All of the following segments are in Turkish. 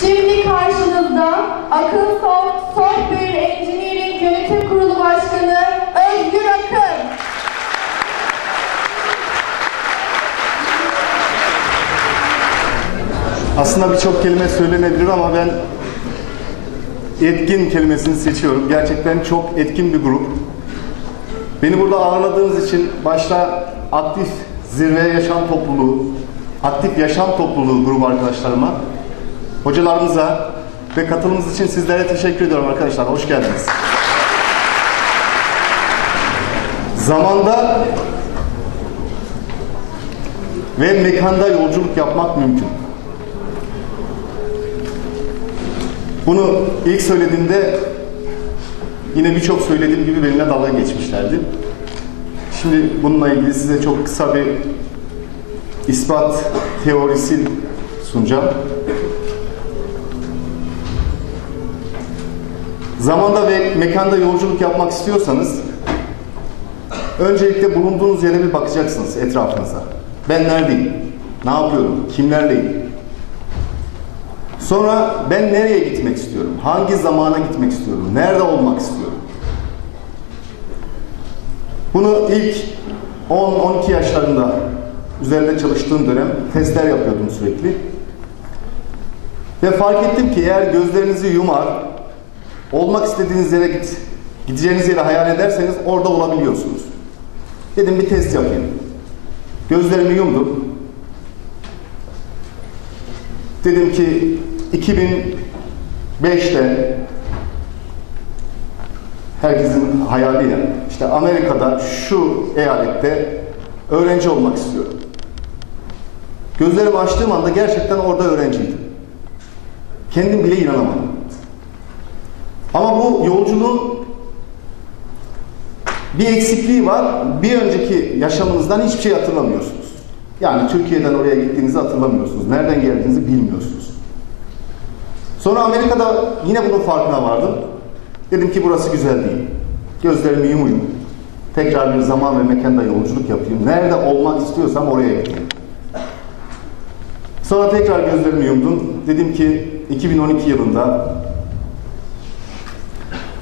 Şimdi karşınızda Akınsoft Software Engineering Yönetim Kurulu Başkanı Özgür Akın. Aslında birçok kelime söylenebilir ama ben etkin kelimesini seçiyorum. Gerçekten çok etkin bir grup. Beni burada ağırladığınız için başta Aktif Zirve Yaşam Topluluğu, Aktif Yaşam Topluluğu grubu arkadaşlarıma, hocalarımıza ve katılımınız için sizlere teşekkür ediyorum arkadaşlar. Hoş geldiniz. Zamanda ve mekanda yolculuk yapmak mümkün. Bunu ilk söylediğimde yine birçok söylediğim gibi benimle dalga geçmişlerdi. Şimdi bununla ilgili size çok kısa bir ispat teorisi sunacağım. Zamanda ve mekanda yolculuk yapmak istiyorsanız öncelikle bulunduğunuz yere bir bakacaksınız, etrafınıza. Ben neredeyim? Ne yapıyorum? Kimlerleyim? Sonra ben nereye gitmek istiyorum? Hangi zamana gitmek istiyorum? Nerede olmak istiyorum? Bunu ilk 10-12 yaşlarında üzerinde çalıştığım dönem testler yapıyordum sürekli. Ve fark ettim ki eğer gözlerinizi yumar, olmak istediğiniz yere gideceğiniz yeri hayal ederseniz orada olabiliyorsunuz. Dedim bir test yapayım. Gözlerimi yumdum. Dedim ki 2005'te herkesin hayali yani. İşte Amerika'da şu eyalette öğrenci olmak istiyorum. Gözlerimi açtığım anda gerçekten orada öğrenciydim. Kendim bile inanamadım. Ama bu yolculuğun bir eksikliği var. Bir önceki yaşamınızdan hiçbir şey hatırlamıyorsunuz. Yani Türkiye'den oraya gittiğinizi hatırlamıyorsunuz. Nereden geldiğinizi bilmiyorsunuz. Sonra Amerika'da yine bunun farkına vardım. Dedim ki burası güzel değil. Gözlerimi yumayım. Tekrar bir zaman ve mekanda yolculuk yapayım. Nerede olmak istiyorsam oraya gideyim. Sonra tekrar gözlerimi yumdum. Dedim ki 2012 yılında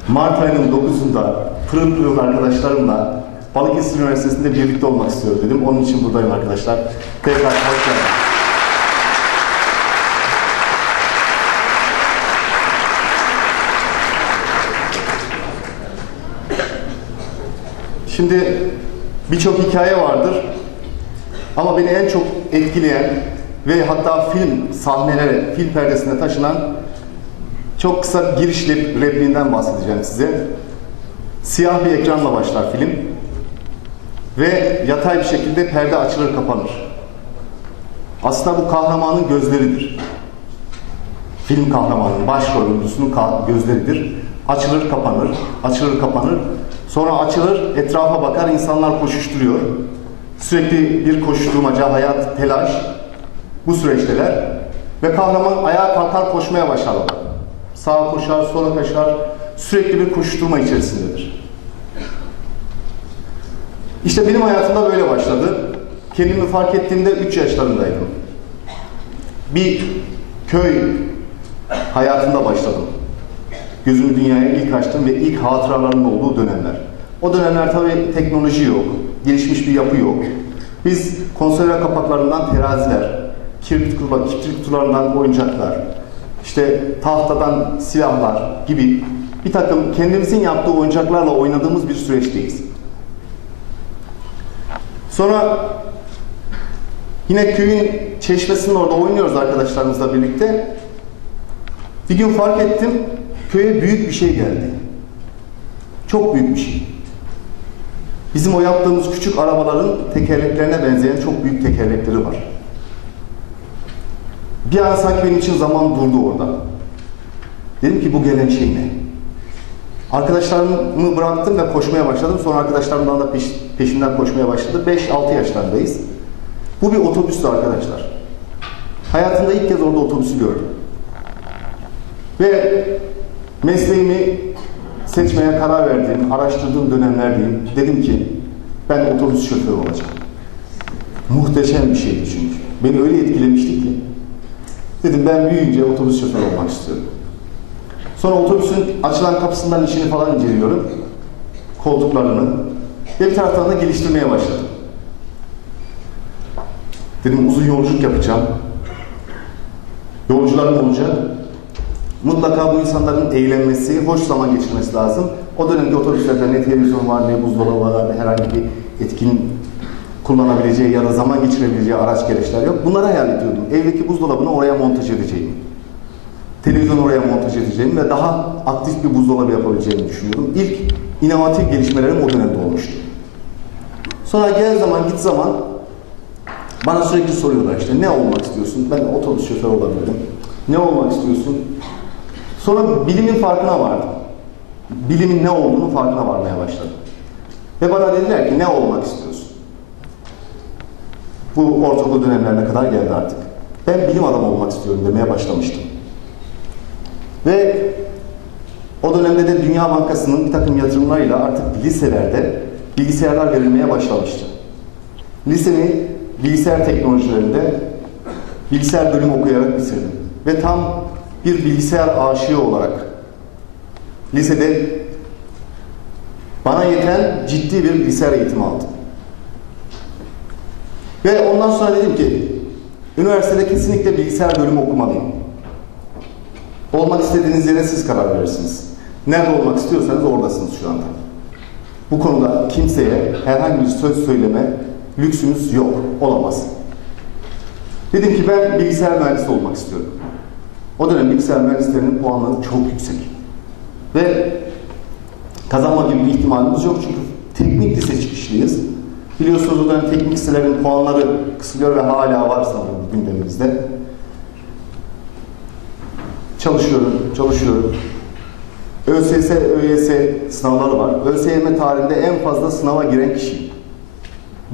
Mart ayının 9'unda pırıl pırıl arkadaşlarımla Balıkesir Üniversitesi'nde birlikte olmak istiyorum dedim. Onun için buradayım arkadaşlar. Tekrar hoş geldiniz. Şimdi birçok hikaye vardır. Ama beni en çok etkileyen ve hatta film sahneleri, film perdesine taşınan çok kısa giriş repliğinden bahsedeceğim size. Siyah bir ekranla başlar film. Ve yatay bir şekilde perde açılır kapanır. Aslında bu kahramanın gözleridir. Film kahramanının, başrol oyuncusunun gözleridir. Açılır kapanır, açılır kapanır. Sonra açılır, etrafa bakar, insanlar koşuşturuyor. Sürekli bir koşuşturmaca, hayat, telaş. Bu süreçteler. Ve kahraman ayağa kalkar, koşmaya başlarlar. Sağa koşar, sola koşar. Sürekli bir koşuşturma içerisindedir. İşte benim hayatımda böyle başladı. Kendimi fark ettiğimde 3 yaşlarındaydım. Bir köy hayatında başladım. Gözümü dünyaya ilk açtım ve ilk hatıralarımın olduğu dönemler. O dönemler tabii teknoloji yok, gelişmiş bir yapı yok. Biz konserve kapaklarından teraziler, kibrit kutularından oyuncaklar, işte tahtadan silahlar gibi bir takım kendimizin yaptığı oyuncaklarla oynadığımız bir süreçteyiz. Sonra yine köyün çeşmesinin orada oynuyoruz arkadaşlarımızla birlikte. Bir gün fark ettim, köye büyük bir şey geldi. Çok büyük bir şey. Bizim o yaptığımız küçük arabaların tekerleklerine benzeyen çok büyük tekerlekleri var. Bir an sanki benim için zaman durdu orada. Dedim ki bu gelen şey ne? Arkadaşlarımı bıraktım ve koşmaya başladım. Sonra arkadaşlarımdan da peşinden koşmaya başladı. 5-6 yaşlarındayız. Bu bir otobüstü arkadaşlar. Hayatımda ilk kez orada otobüsü gördüm. Ve mesleğimi seçmeye karar verdiğim, araştırdığım dönemlerdeyim. Dedim ki ben otobüs şoförü olacağım. Muhteşem bir şeydi çünkü. Beni öyle etkilemişti ki. Dedim ben büyüyünce otobüs şoförü olmak istiyorum. Sonra otobüsün açılan kapısından içini falan inceliyorum. Koltuklarını. Ve bir taraftan da geliştirmeye başladım. Dedim uzun yolculuk yapacağım. Yolcularım olacak. Mutlaka bu insanların eğlenmesi, hoş zaman geçirmesi lazım. O dönemde otobüslerde ne televizyon var, ne buzdolabı var, ne herhangi bir etkin kullanabileceği ya da zaman geçirebileceği araç gereçler yok. Bunları hayal ediyordum. Evdeki buzdolabını oraya montaj edeceğim. Televizyonu oraya montaj edeceğim ve daha aktif bir buzdolabı yapabileceğimi düşünüyordum. İlk inovatif gelişmelerim o dönemde olmuştu. Sonra gel zaman git zaman bana sürekli soruyorlar işte ne olmak istiyorsun? Ben de otobüs şoförü olabilirim. Ne olmak istiyorsun? Sonra bilimin farkına vardım. Bilimin ne olduğunu farkına varmaya başladım. Ve bana dediler ki ne olmak istiyorsun? Bu ortaokul dönemlerine kadar geldi artık. Ben bilim adamı olmak istiyorum demeye başlamıştım. Ve o dönemde de Dünya Bankası'nın bir takım yatırımlarıyla artık liselerde bilgisayarlar verilmeye başlamıştı. Liseyi bilgisayar teknolojilerinde bilgisayar bölümü okuyarak bitirdim. Ve tam bir bilgisayar aşığı olarak lisede bana yeten ciddi bir bilgisayar eğitimi aldım. Ve ondan sonra dedim ki üniversitede kesinlikle bilgisayar bölümü okumalıyım. Olmak istediğiniz yere siz karar verirsiniz. Nerede olmak istiyorsanız oradasınız şu anda. Bu konuda kimseye herhangi bir söz söyleme lüksümüz yok, olamaz. Dedim ki ben bilgisayar mühendisi olmak istiyorum. O dönem bilgisayar mühendislerinin puanları çok yüksek. Ve kazanma gibi bir ihtimalimiz yok çünkü teknik lise çıkışlıyız. Biliyorsunuz o dönem teknik liselerin puanları kısılıyor ve hala var sanırım gündemimizde. Çalışıyorum. ÖSS, ÖYS sınavları var. ÖSYM tarihinde en fazla sınava giren kişiyim.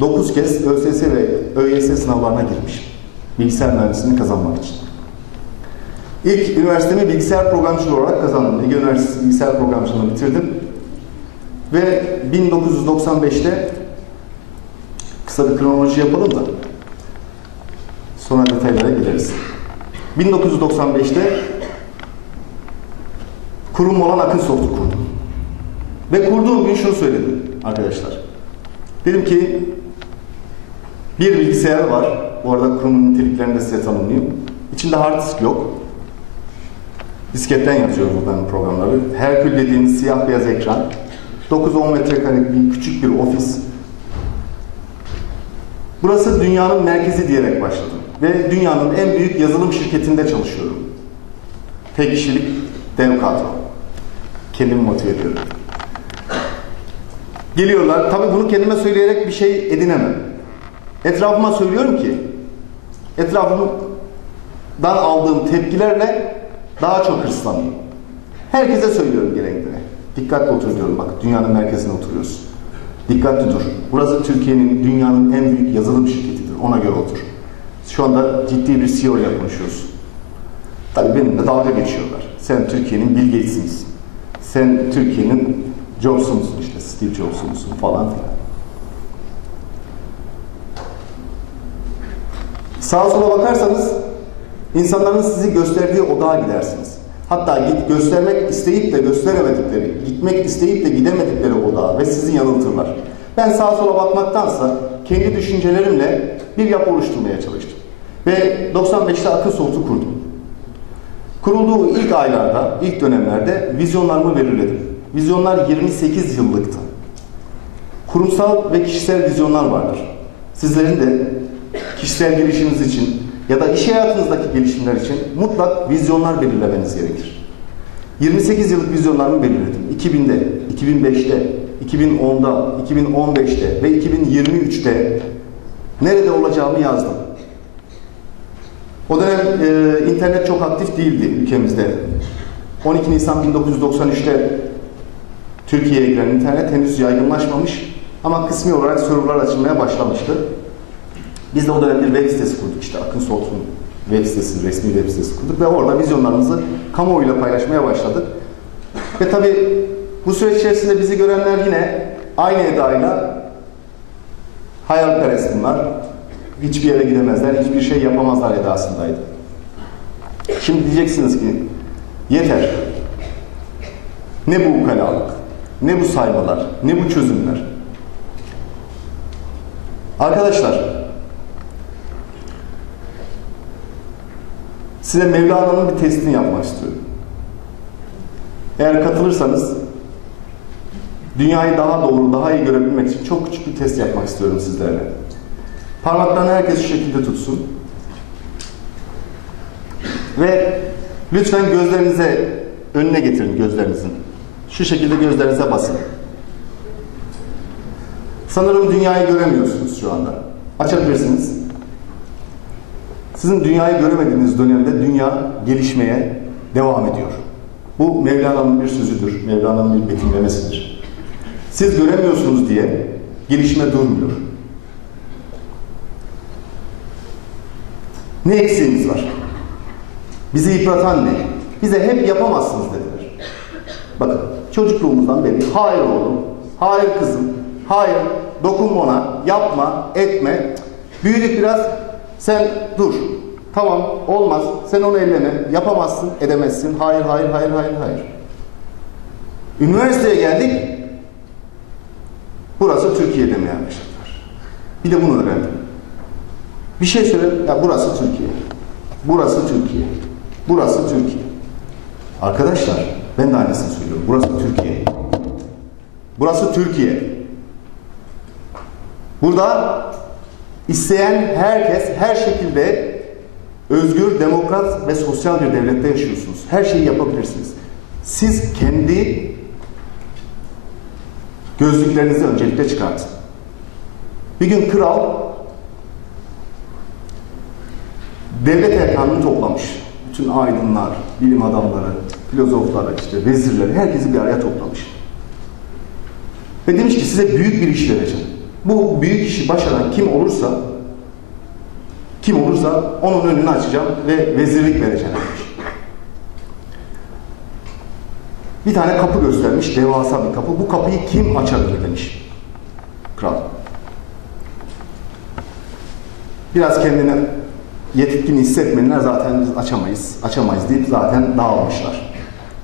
9 kez ÖSS ve ÖYS sınavlarına girmişim. Bilgisayar mühendisliğini kazanmak için. İlk üniversitemi bilgisayar programcılığı olarak kazandım. Ege Üniversitesi bilgisayar programcılığını bitirdim. Ve 1995'te kısa bir kronoloji yapalım da sonra detaylara gideriz. 1995'te kurum olan Akınsoft'u kurdum. Ve kurduğum gün şunu söyledim arkadaşlar. Dedim ki bir bilgisayar var. Bu arada kurumun niteliklerini de size tanımlayayım. İçinde hard disk yok. Disketten yazıyoruz buradan programları. Herkül dediğiniz siyah beyaz ekran. 9-10 metrekarelik bir küçük bir ofis. Burası dünyanın merkezi diyerek başladım. Ve dünyanın en büyük yazılım şirketinde çalışıyorum. Tek kişilik dev kadro. Kendimi motive ediyorum. Geliyorlar. Tabii bunu kendime söyleyerek bir şey edinemem. Etrafıma söylüyorum ki etrafımdan aldığım tepkilerle daha çok hırslanayım. Herkese söylüyorum gerektiğini. Dikkatli otur diyorum. Bak dünyanın merkezine oturuyorsun. Dikkatli dur. Burası Türkiye'nin, dünyanın en büyük yazılım şirketidir. Ona göre otur. Şu anda ciddi bir CEO ile konuşuyoruz. Tabii benimle dalga geçiyorlar. Sen Türkiye'nin Bill Gates'in. Sen Türkiye'nin Jobs'unsun işte. Steve Jobs'unsun falan filan. Sağa sola bakarsanız insanların sizi gösterdiği odağa gidersiniz. Hatta göstermek isteyip de gösteremedikleri, gitmek isteyip de gidemedikleri odağa ve sizi yanıltırlar. Ben sağa sola bakmaktansa kendi düşüncelerimle bir yapı oluşturmaya çalıştım. Ve 95'te Akınsoft'u kurdum. Kurulduğu ilk aylarda, ilk dönemlerde vizyonlarımı belirledim. Vizyonlar 28 yıllıktı. Kurumsal ve kişisel vizyonlar vardır. Sizlerin de kişisel gelişiminiz için ya da iş hayatınızdaki gelişimler için mutlak vizyonlar belirlemeniz gerekir. 28 yıllık vizyonlarımı belirledim. 2000'de, 2005'te, 2010'da, 2015'te ve 2023'te nerede olacağımı yazdım. O dönem internet çok aktif değildi ülkemizde. 12 Nisan 1993'te Türkiye'ye giren internet henüz yaygınlaşmamış ama kısmi olarak serverlar açılmaya başlamıştı. Biz de o dönem bir web sitesi kurduk işte Akınsoft'un web sitesi, resmi web sitesi kurduk ve orada vizyonlarımızı kamuoyuyla paylaşmaya başladık. Ve tabii bu süreç içerisinde bizi görenler yine aynı edayla hayalperest bunlar. Hiçbir yere gidemezler, hiçbir şey yapamazlar edasındaydı. Şimdi diyeceksiniz ki yeter. Ne bu ukalalık, ne bu saymalar, ne bu çözümler. Arkadaşlar, size Mevlana'nın bir testini yapmak istiyorum. Eğer katılırsanız dünyayı daha doğru, daha iyi görebilmek için çok küçük bir test yapmak istiyorum sizlerle. Parmaklarını herkes şu şekilde tutsun. Ve lütfen gözlerinize önüne getirin, gözlerinizin. Şu şekilde gözlerinize basın. Sanırım dünyayı göremiyorsunuz şu anda. Açabilirsiniz. Sizin dünyayı göremediğiniz dönemde dünya gelişmeye devam ediyor. Bu Mevlana'nın bir sözüdür, Mevlana'nın bir betimlemesidir. Siz göremiyorsunuz diye gelişme durmuyor. Ne eksiğimiz var? Bizi yıpratan ne? Bize hep yapamazsınız dediler. Bakın, çocukluğumuzdan beri hayır oğlum, hayır kızım, hayır, dokunma ona, yapma, etme. Büyüdük biraz, sen dur. Tamam, olmaz, sen onu elleme, yapamazsın, edemezsin. Hayır, hayır, hayır, hayır, hayır. Üniversiteye geldik, burası Türkiye demeye başladılar. Bir de bunu öğrendim. Bir şey söyle, ya burası Türkiye. Burası Türkiye. Burası Türkiye. Arkadaşlar, ben de aynısını söylüyorum. Burası Türkiye. Burası Türkiye. Burada isteyen herkes her şekilde özgür, demokrat ve sosyal bir devlette yaşıyorsunuz. Her şeyi yapabilirsiniz. Siz kendi gözlüklerinizi öncelikle çıkartın. Bir gün kral devlet erkanını toplamış. Bütün aydınlar, bilim adamları, filozofları, işte vezirleri, herkesi bir araya toplamış. Ve demiş ki size büyük bir iş vereceğim. Bu büyük işi başaran kim olursa onun önünü açacağım ve vezirlik vereceğim demiş. Bir tane kapı göstermiş, devasa bir kapı. Bu kapıyı kim açabilir demiş kral. Biraz kendine yetkin hissetmeyenler zaten biz açamayız deyip zaten dağılmışlar.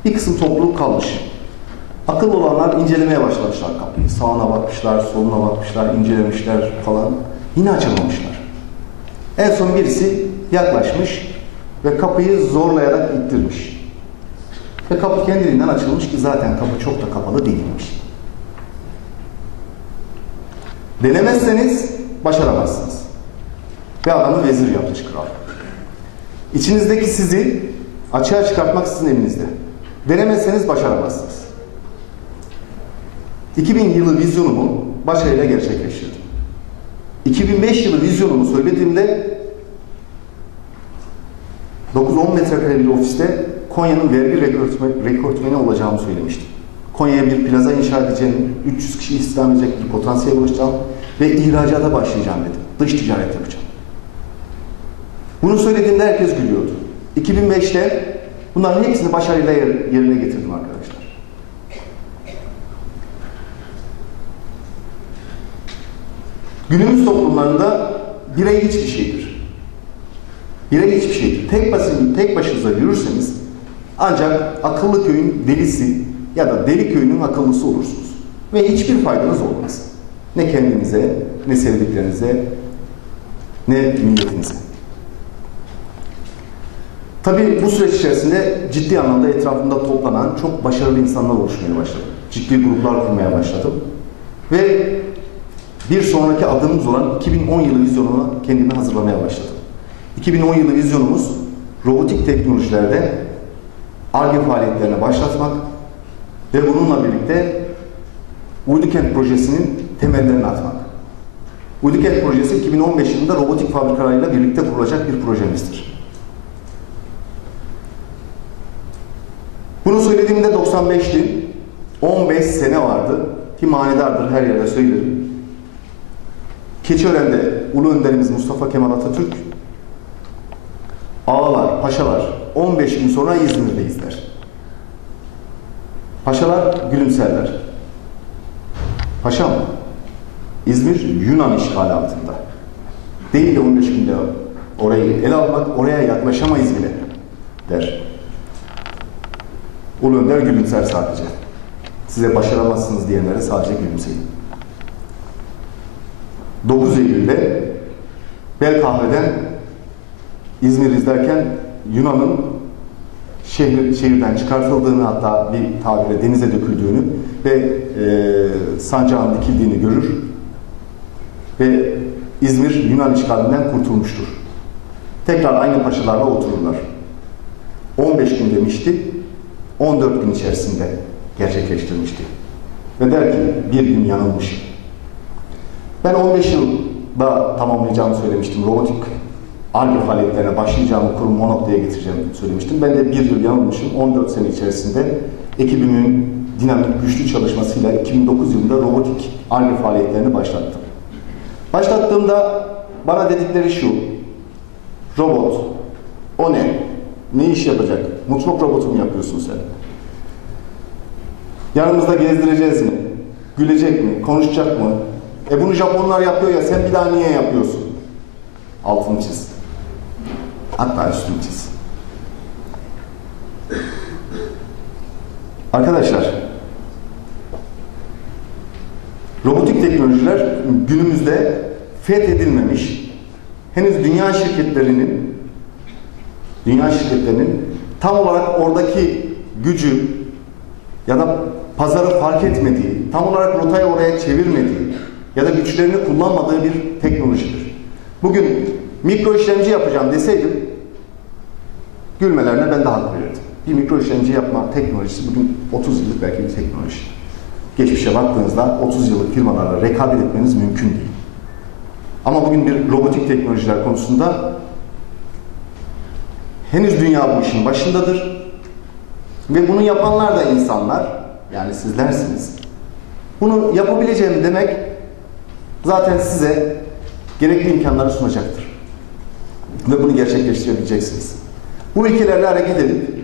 Bir kısım topluluk kalmış. Akıllı olanlar incelemeye başlamışlar kapıyı. Sağına bakmışlar, soluna bakmışlar, incelemişler falan. Yine açamamışlar. En son birisi yaklaşmış ve kapıyı zorlayarak ittirmiş. Ve kapı kendiliğinden açılmış ki zaten kapı çok da kapalı değilmiş. Denemezseniz başaramazsınız. Ve adamı vezir yapmış kral. İçinizdeki sizi açığa çıkartmak sizin elinizde. Denemezseniz başaramazsınız. 2000 yılı vizyonumu başarıyla gerçekleştirdim. 2005 yılı vizyonumu söylediğimde 9-10 metrekare bir ofiste Konya'nın vergi rekortmeni olacağımı söylemiştim. Konya'ya bir plaza inşa edeceğim, 300 kişi istihdam edecek bir potansiyel oluşturacağım ve ihracata başlayacağım dedim. Dış ticaret yapacağım. Bunu söylediğimde herkes gülüyordu. 2005'te bunların hepsini başarıyla yerine getirdim arkadaşlar. Günümüz toplumlarında birey hiçbir şeydir. Birey hiçbir şeydir. Tek başınıza yürürseniz ancak akıllı köyün delisi ya da deli köyünün akıllısı olursunuz. Ve hiçbir faydanız olmaz. Ne kendinize, ne sevdiklerinize, ne milletinize. Tabii bu süreç içerisinde ciddi anlamda etrafında toplanan çok başarılı insanlar oluşmaya başladı. Ciddi gruplar kurmaya başladım. Ve bir sonraki adımımız olan 2010 yılı vizyonuna kendimi hazırlamaya başladım. 2010 yılı vizyonumuz robotik teknolojilerde Ar-Ge faaliyetlerine başlatmak ve bununla birlikte Uydukent projesinin temellerini atmak. Uydukent projesi 2015 yılında robotik fabrikalarıyla birlikte kurulacak bir projemizdir. Bunu söylediğimde 95'ti. 15 sene vardı ki manidardır, her yerde söylerim. Keçiören'de Ulu Önderimiz Mustafa Kemal Atatürk ağalar, paşalar 15 gün sonra İzmir'deyiz der. Paşalar gülümserler. Paşam, İzmir Yunan işgali altında. Değil de 15 günde orayı ele almak, oraya yaklaşamayız bile. der. Ulu Önder gülümser sadece. Size başaramazsınız diyenlere sadece gülümseyin. 9 Eylül'de Belkahve'den İzmir izlerken Yunan'ın şehirden çıkartıldığını, hatta bir tabirle denize döküldüğünü ve sancağın dikildiğini görür ve İzmir Yunan işgalinden kurtulmuştur. Tekrar aynı paşalarla otururlar. 15 gün demişti, 14 gün içerisinde gerçekleştirmişti. Ve der ki, bir gün yanılmış. Ben 15 yılda tamamlayacağımı söylemiştim. Robotik Ar-Ge faaliyetlerine başlayacağımı, kurumu o noktaya getireceğimi söylemiştim. Ben de bir yıl yanılmışım. 14 sene içerisinde ekibimin dinamik, güçlü çalışmasıyla 2009 yılında robotik Ar-Ge faaliyetlerini başlattım. Başlattığımda bana dedikleri şu: robot, o ne? Ne iş yapacak? Mutfak robotu mu yapıyorsun sen? Yanımızda gezdireceğiz mi? Gülecek mi? Konuşacak mı? Bunu Japonlar yapıyor ya, sen bir daha niye yapıyorsun? Altını çiz. Hatta üstünü çiz. Arkadaşlar, robotik teknolojiler günümüzde fethedilmemiş, henüz dünya şirketlerinin tam olarak oradaki gücü ya da pazarı fark etmediği, tam olarak rotayı oraya çevirmediği ya da güçlerini kullanmadığı bir teknolojidir. Bugün mikro işlemci yapacağım deseydim, gülmelerine ben de hak verirdim. Bir mikro işlemci yapma teknolojisi bugün 30 yıllık belki bir teknoloji. Geçmişe baktığınızda 30 yıllık firmalarla rekabet etmeniz mümkün değil. Ama bugün bir robotik teknolojiler konusunda henüz dünya bu işin başındadır. Ve bunu yapanlar da insanlar, yani sizlersiniz. Bunu yapabileceğim demek zaten size gerekli imkanları sunacaktır. Ve bunu gerçekleştirebileceksiniz. Bu ilkelerle hareket edip,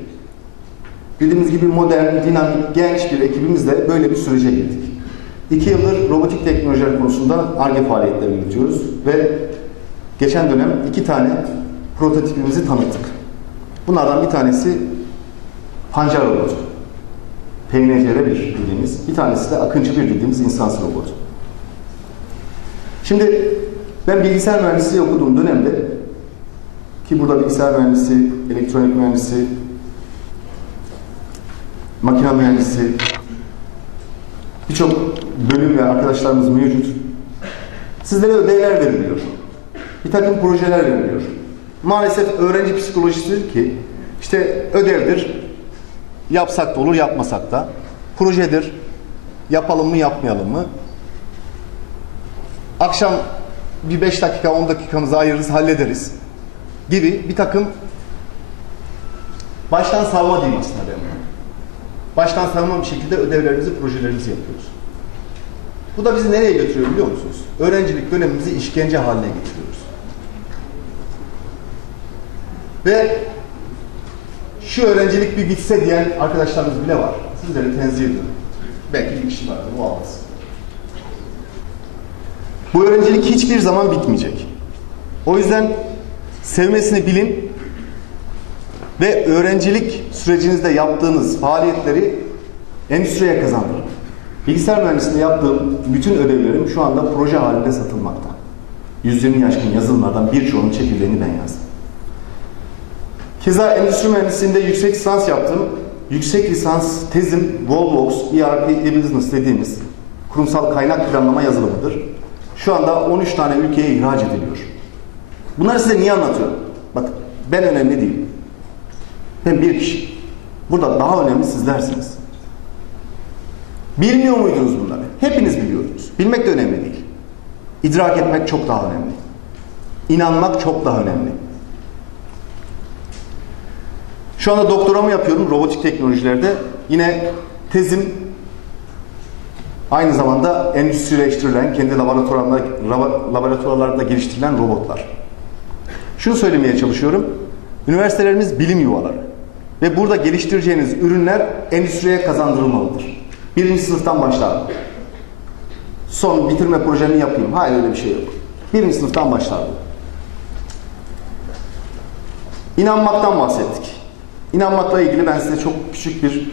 dediğimiz gibi modern, dinamik, genç bir ekibimizle böyle bir sürece girdik. 2 yıldır robotik teknolojiler konusunda Ar-Ge faaliyetleri yürütüyoruz ve geçen dönem 2 tane prototipimizi tanıttık. Bunlardan bir tanesi pancar robotu. PNCR1 dediğimiz, bir tanesi de Akıncı 1 dediğimiz insansız robot. Şimdi ben bilgisayar mühendisliği okuduğum dönemde, ki burada bilgisayar mühendisi, elektronik mühendisi, makine mühendisi, birçok bölüm ve arkadaşlarımız mevcut. Sizlere ödevler veriliyor. Bir takım projeler veriliyor. Maalesef öğrenci psikolojisidir ki, işte ödevdir, yapsak da olur, yapmasak da. Projedir, yapalım mı, yapmayalım mı? Akşam bir 5 dakika, 10 dakikamızı ayırırız, hallederiz gibi bir takım baştan savma diyeyim aslında ben buna. Baştan savma bir şekilde ödevlerimizi, projelerimizi yapıyoruz. Bu da bizi nereye götürüyor biliyor musunuz? Öğrencilik dönemimizi işkence haline getiriyoruz. Ve şu öğrencilik bir bitse diyen arkadaşlarımız bile var. Sizleri tenzih ediyorum. Belki bir kişi vardır, o almasın. Bu öğrencilik hiçbir zaman bitmeyecek. O yüzden sevmesini bilin ve öğrencilik sürecinizde yaptığınız faaliyetleri endüstriye kazandırın. Bilgisayar mühendisliğinde yaptığım bütün ödevlerim şu anda proje halinde satılmakta. 120 aşkın yazılımlardan birçoğunun çekirdeğini ben yazdım. Keza endüstri mühendisliğinde yüksek lisans yaptım. Yüksek lisans tezim Wallbox ERP e-Business dediğimiz kurumsal kaynak planlama yazılımıdır. Şu anda 13 tane ülkeye ihraç ediliyor. Bunları size niye anlatıyorum? Bak, ben önemli değilim. Ben bir kişi. Burada daha önemli sizlersiniz. Bilmiyor muydunuz bunları? Hepiniz biliyordunuz. Bilmek de önemli değil. İdrak etmek çok daha önemli. İnanmak çok daha önemli. Şu anda doktoramı yapıyorum robotik teknolojilerde. Yine tezim aynı zamanda endüstrileştirilen, kendi laboratuvarlarda geliştirilen robotlar. Şunu söylemeye çalışıyorum. Üniversitelerimiz bilim yuvaları. Ve burada geliştireceğiniz ürünler endüstriye kazandırılmalıdır. 1. sınıftan başlar. Son bitirme projemi yapayım. Hayır, öyle bir şey yok. 1. sınıftan başlar. İnanmaktan bahsettik. İnanmakla ilgili ben size çok küçük bir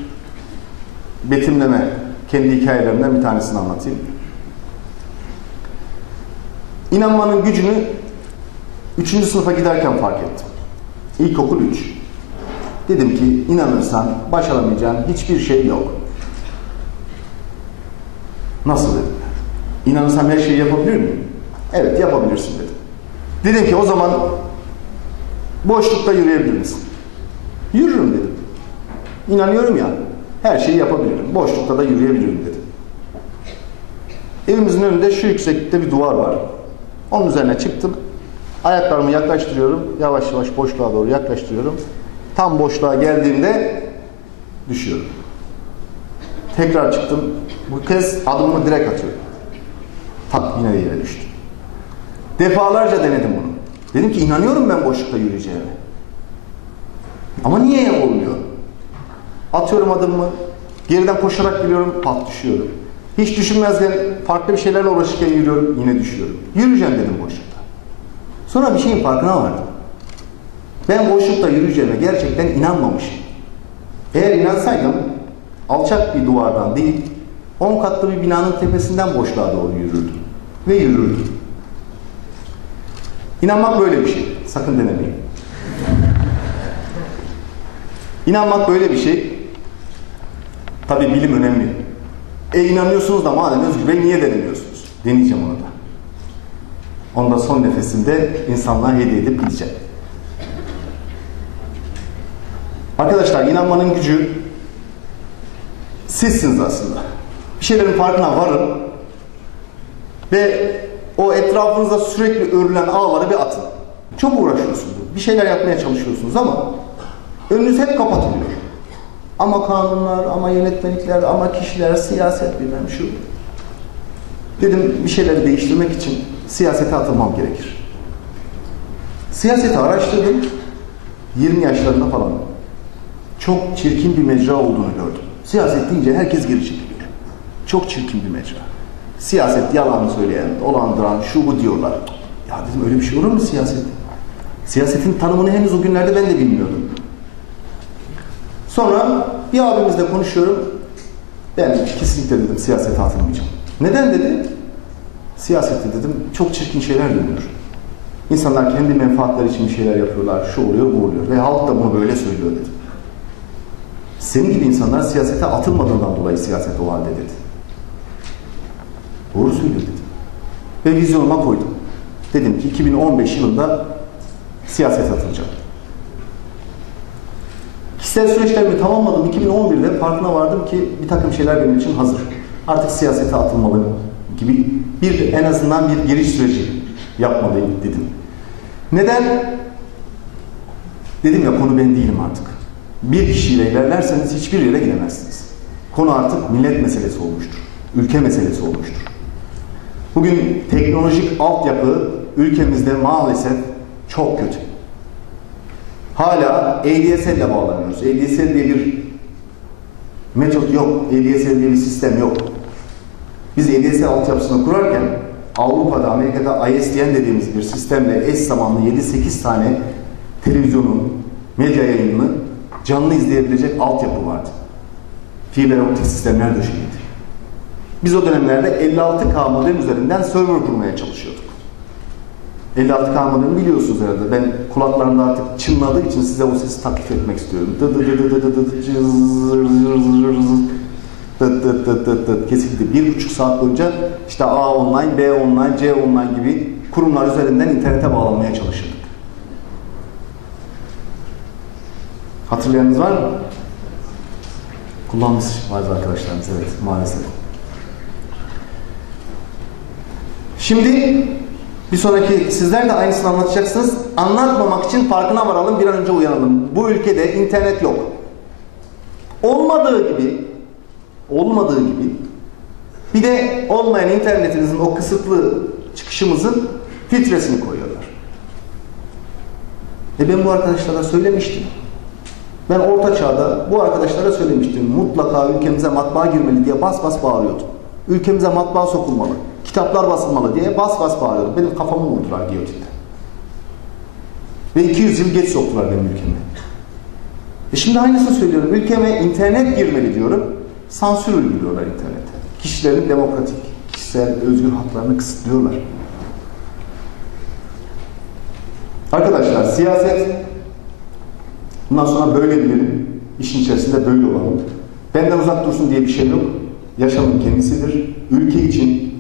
betimleme, kendi hikayelerimden bir tanesini anlatayım. İnanmanın gücünü 3. sınıfa giderken fark ettim. İlkokul 3. Dedim ki inanırsan başaramayacağın hiçbir şey yok. Nasıl dedim. İnanırsam her şeyi yapabilir miyim? Evet, yapabilirsin dedim. Dedim ki o zaman boşlukta yürüyebilir misin? Yürürüm dedim. İnanıyorum ya, her şeyi yapabilirim. Boşlukta da yürüyebilirim dedim. Evimizin önünde şu yükseklikte bir duvar var. Onun üzerine çıktım. Ayaklarımı yaklaştırıyorum. Yavaş yavaş boşluğa doğru yaklaştırıyorum. Tam boşluğa geldiğimde düşüyorum. Tekrar çıktım. Bu kez adımımı direkt atıyorum. Tak, yine yere düştüm. Defalarca denedim bunu. Dedim ki inanıyorum ben boşlukta yürüyeceğime. Ama niye olmuyor? Atıyorum adımımı. Geriden koşarak geliyorum. Pat, düşüyorum. Hiç düşünmezken farklı bir şeylerle uğraşırken yürüyorum. Yine düşüyorum. Yürüyeceğim dedim boşlukta. Sonra bir şeyin farkına vardım. Ben boşlukta yürüyeceğime gerçekten inanmamışım. Eğer inansaydım alçak bir duvardan değil, 10 katlı bir binanın tepesinden boşluğa doğru yürürdüm. Ve yürürdüm. İnanmak böyle bir şey. Sakın denemeyin. İnanmak böyle bir şey. Tabii bilim önemli. İnanıyorsunuz da madem Özgür Bey niye denemiyorsunuz? Deneyeceğim onu da. Onu da son nefesimde insanlığa hediye edip gideceğim. Arkadaşlar inanmanın gücü sizsiniz aslında. Bir şeylerin farkına varın ve o etrafınıza sürekli örülen ağları bir atın. Çok uğraşıyorsunuz. Bir şeyler yapmaya çalışıyorsunuz ama önünüz hep kapatılıyor. Ama kanunlar, ama yönetmelikler, ama kişiler, siyaset bilmem şu. Dedim bir şeyleri değiştirmek için siyasete atılmam gerekir. Siyaseti araştırdım. 20 yaşlarında falan. Çok çirkin bir mecra olduğunu gördüm. Siyaset deyince herkes geri çekiliyor. Çok çirkin bir mecra. Siyaset yalan söyleyen, dolandıran, şu bu diyorlar. Ya dedim öyle bir şey olur mu siyaset? Siyasetin tanımını henüz o günlerde ben de bilmiyordum. Sonra bir abimizle konuşuyorum. Ben kesinlikle dedim siyasete atılmayacağım. Neden dedi? Siyasette dedim çok çirkin şeyler dönüyor. İnsanlar kendi menfaatleri için bir şeyler yapıyorlar. Şu oluyor, bu oluyor. Ve halk da bunu böyle söylüyor dedi. Senin gibi insanlar siyasete atılmadığından dolayı siyaset o halde dedi. Doğru söylüyor dedi. Ve vizyonuma koydum. Dedim ki 2015 yılında siyasete atılacağım. Kişisel süreçlerimi tamamladım. 2011'de farkına vardım ki bir takım şeyler benim için hazır. Artık siyasete atılmalı gibi en azından bir giriş süreci yapmalıyım dedim. Neden? Dedim ya konu ben değilim artık. Bir kişiyle ilerlerseniz hiçbir yere gidemezsiniz. Konu artık millet meselesi olmuştur. Ülke meselesi olmuştur. Bugün teknolojik altyapı ülkemizde maalesef çok kötü. Hala ADSL ile bağlanıyoruz. ADSL diye bir metot yok. ADSL diye bir sistem yok. Biz ADSL altyapısını kurarken Avrupa'da, Amerika'da ISDN dediğimiz bir sistemle eş zamanlı 7-8 tane televizyonun, medya yayınını canlı izleyebilecek altyapı vardı. Fiber optik sistemler döşeniydi. Biz o dönemlerde 56K modem üzerinden server kurmaya çalışıyorduk. 56K modemi biliyorsunuz herhalde. Ben kulaklarımda artık çınladığı için size o sesi taklit etmek istiyorum. Kesinlikle 1,5 saat boyunca işte A online, B online, C online gibi kurumlar üzerinden internete bağlanmaya çalışırdık. Hatırlayanınız var mı? Kullanmış bazı arkadaşlarımız, evet maalesef. Şimdi bir sonraki sizler de aynısını anlatacaksınız. Anlatmamak için farkına varalım, bir an önce uyanalım. Bu ülkede internet yok. Olmadığı gibi bir de olmayan internetimizin o kısıtlı çıkışımızın filtresini koyuyorlar. Ben bu arkadaşlara söylemiştim. Ben orta çağda bu arkadaşlara söylemiştim. Mutlaka ülkemize matbaa girmeli diye bas bas bağırıyordum. Ülkemize matbaa sokulmalı, kitaplar basılmalı diye bas bas bağırıyordum. Benim kafamı vurdular giyotinde. Ve 200 yıl geç soktular benim ülkemi. Şimdi aynısını söylüyorum. Ülkeme internet girmeli diyorum. Sansür uyguluyorlar internete. Kişilerin demokratik, kişisel, özgür haklarını kısıtlıyorlar. Arkadaşlar siyaset bundan sonra böyle bilelim. İşin içerisinde böyle olalım. Benden uzak dursun diye bir şey yok. Yaşamın kendisidir. Ülke için,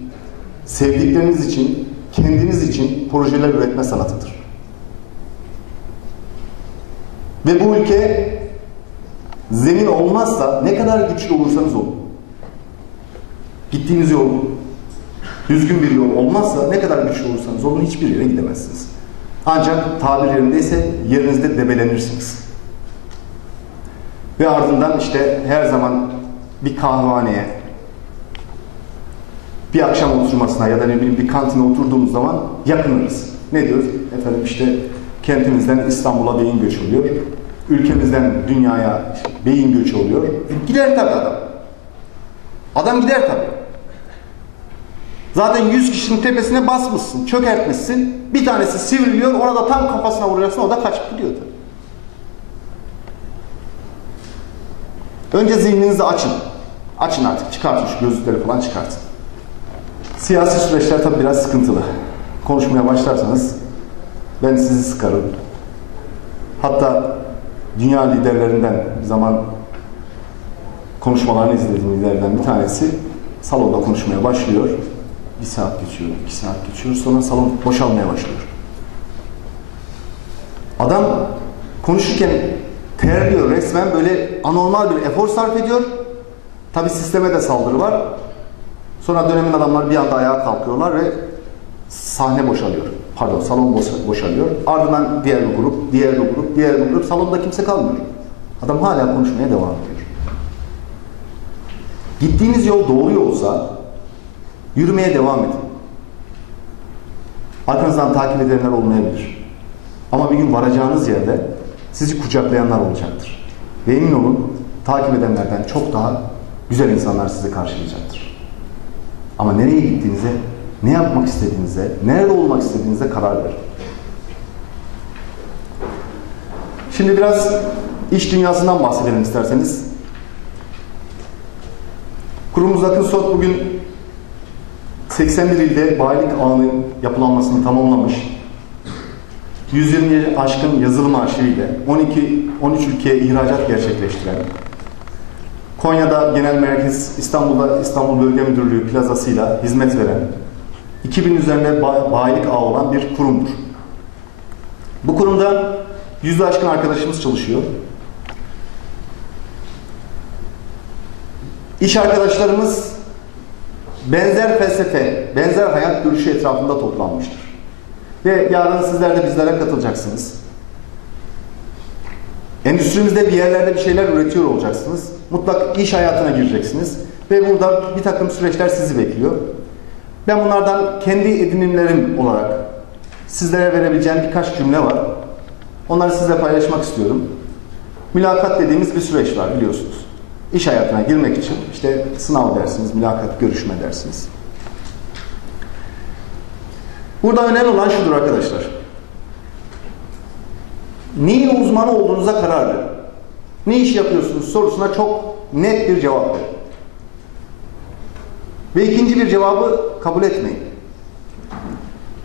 sevdikleriniz için, kendiniz için projeler üretme sanatıdır. Ve bu ülke zemin olmazsa ne kadar güçlü olursanız olun. Gittiğiniz yol düzgün bir yol olmazsa ne kadar güçlü olursanız olun hiçbir yere gidemezsiniz. Ancak tabir yerindeyse yerinizde debelenirsiniz. Ve ardından işte her zaman bir kahvehaneye, bir akşam oturmasına ya da ne bileyim bir kantine oturduğumuz zaman yakınırız. Ne diyoruz? Efendim işte kentimizden İstanbul'a beyin göçü oluyor. Ülkemizden dünyaya beyin göçü oluyor. Gider tabii adam. Adam gider tabii. Zaten 100 kişinin tepesine basmışsın, çökertmişsin. Bir tanesi sivriliyor, ona da tam kafasına vuruyorsun, o da kaçıp gidiyor tabii. Önce zihninizi açın. Açın artık, çıkartın şu gözlükleri falan çıkartın. Siyasi süreçler tabii biraz sıkıntılı. Konuşmaya başlarsanız ben sizi sıkarım. Hatta dünya liderlerinden bir zaman konuşmalarını izlediğim liderlerden bir tanesi salonda konuşmaya başlıyor. 1 saat geçiyor, 2 saat geçiyor. Sonra salon boşalmaya başlıyor. Adam konuşurken terliyor resmen, böyle anormal bir efor sarf ediyor. Tabi sisteme de saldırı var. Sonra dönemin adamları bir anda ayağa kalkıyorlar ve sahne boşalıyor. Pardon, salon boşalıyor. Ardından diğer bir grup, diğer bir grup, diğer bir grup. Salonda kimse kalmıyor. Adam hala konuşmaya devam ediyor. Gittiğiniz yol doğru yolsa yürümeye devam edin. Arkanızdan takip edenler olmayabilir. Ama bir gün varacağınız yerde sizi kucaklayanlar olacaktır. Ve emin olun, takip edenlerden çok daha güzel insanlar sizi karşılayacaktır. Ama nereye gittiğinize, ne yapmak istediğinize, nerede olmak istediğinize karar verin. Şimdi biraz iş dünyasından bahsedelim isterseniz. Kurumumuz Akın Sot bugün 81 ilde bayilik ağının yapılanmasını tamamlamış. 120'ye aşkın yazılım arşiviyle 13 ülkeye ihracat gerçekleştiren, Konya'da genel merkez, İstanbul'da İstanbul Bölge Müdürlüğü plazasıyla hizmet veren, 2000 üzerinde bayilik ağı olan bir kurumdur. Bu kurumda 100'e aşkın arkadaşımız çalışıyor. İş arkadaşlarımız benzer felsefe, benzer hayat görüşü etrafında toplanmıştır. Ve yarın sizler de bizlere katılacaksınız. Endüstrimizde bir yerlerde bir şeyler üretiyor olacaksınız. Mutlak iş hayatına gireceksiniz. Ve burada bir takım süreçler sizi bekliyor. Ben bunlardan kendi edinimlerim olarak sizlere verebileceğim birkaç cümle var. Onları sizinle paylaşmak istiyorum. Mülakat dediğimiz bir süreç var biliyorsunuz. İş hayatına girmek için işte sınav dersiniz, mülakat, görüşme dersiniz. Burada önemli olan şudur arkadaşlar. Neyin uzmanı olduğunuza karar verin. Ne iş yapıyorsunuz sorusuna çok net bir cevap verin. Ve ikinci bir cevabı kabul etmeyin.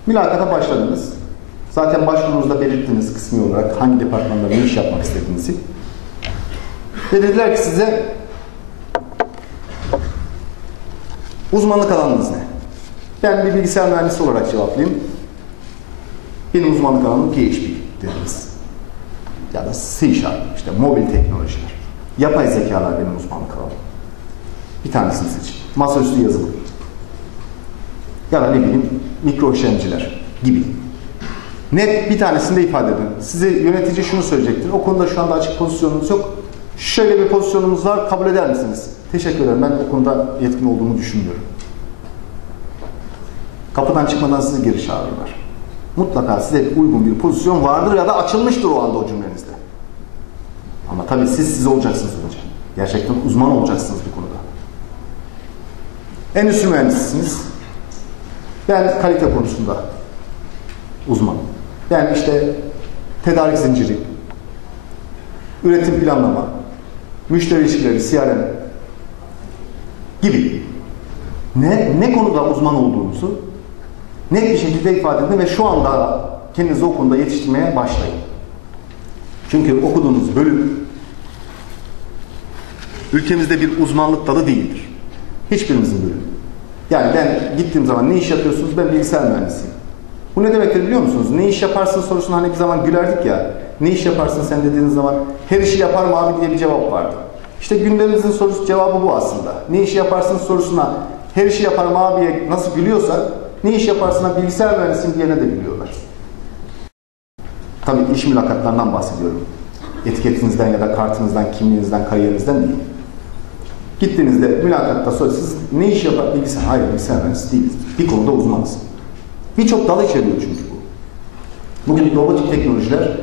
Mülakata başladınız. Zaten başvurunuzda belirttiniz kısmi olarak hangi departmanda ne iş yapmak istediğinizi. Ve dediler ki size uzmanlık alanınız ne? Ben bir bilgisayar mühendisi olarak cevaplayayım. Benim uzmanlık alanım PHP dediniz. Ya da C#, işte mobil teknolojiler. Yapay zekalar benim uzmanlık alanım. Bir tanesini seçin. Masaüstü yazılım. Ya da ne bileyim mikro işlemciler gibi. Net bir tanesini de ifade edin. Size yönetici şunu söyleyecektir. O konuda şu anda açık pozisyonunuz yok. Şöyle bir pozisyonumuz var. Kabul eder misiniz? Teşekkür ederim. Ben o konuda yetkin olduğumu düşünmüyorum. Kapıdan çıkmadan sizi geri çağırırlar. Mutlaka size uygun bir pozisyon vardır ya da açılmıştır o anda o cümlenizde. Ama tabii siz olacaksınız önce. Gerçekten uzman olacaksınız bir konuda. Endüstri mühendisisiniz. Ben kalite konusunda uzmanım. Ben işte tedarik zinciri, üretim planlama, müşteri ilişkileri, CRM gibi ne konuda uzman olduğunuzu net bir şekilde ifade edin ve şu anda kendinizi o konuda yetiştirmeye başlayın. Çünkü okuduğunuz bölüm ülkemizde bir uzmanlık dalı değildir. Hiçbirimizin bölümü. Yani ben gittiğim zaman ne iş yapıyorsunuz? Ben bilgisayar mühendisiyim. Bu ne demektir biliyor musunuz? Ne iş yaparsın sorusuna hani bir zaman gülerdik ya. Ne iş yaparsın sen dediğiniz zaman her işi yaparım abi diye bir cevap vardı. İşte gündemimizin sorusu cevabı bu aslında. Ne iş yaparsın sorusuna her işi yaparım abiye nasıl gülüyorsak ne iş yaparsına bilgisayar mühendisiyim diyene de gülüyorlar. Tabii iş mülakatlarından bahsediyorum. Etiketinizden ya da kartınızdan, kimliğinizden, kariyerinizden değil. Gittiğinizde mülakatta siz ne iş yapar? Bilgisayar. Hayır, bilgisayar mühendisi değiliz. Bir konuda uzmanız. Birçok dal içeriyor çünkü bu. Bugün robotik teknolojiler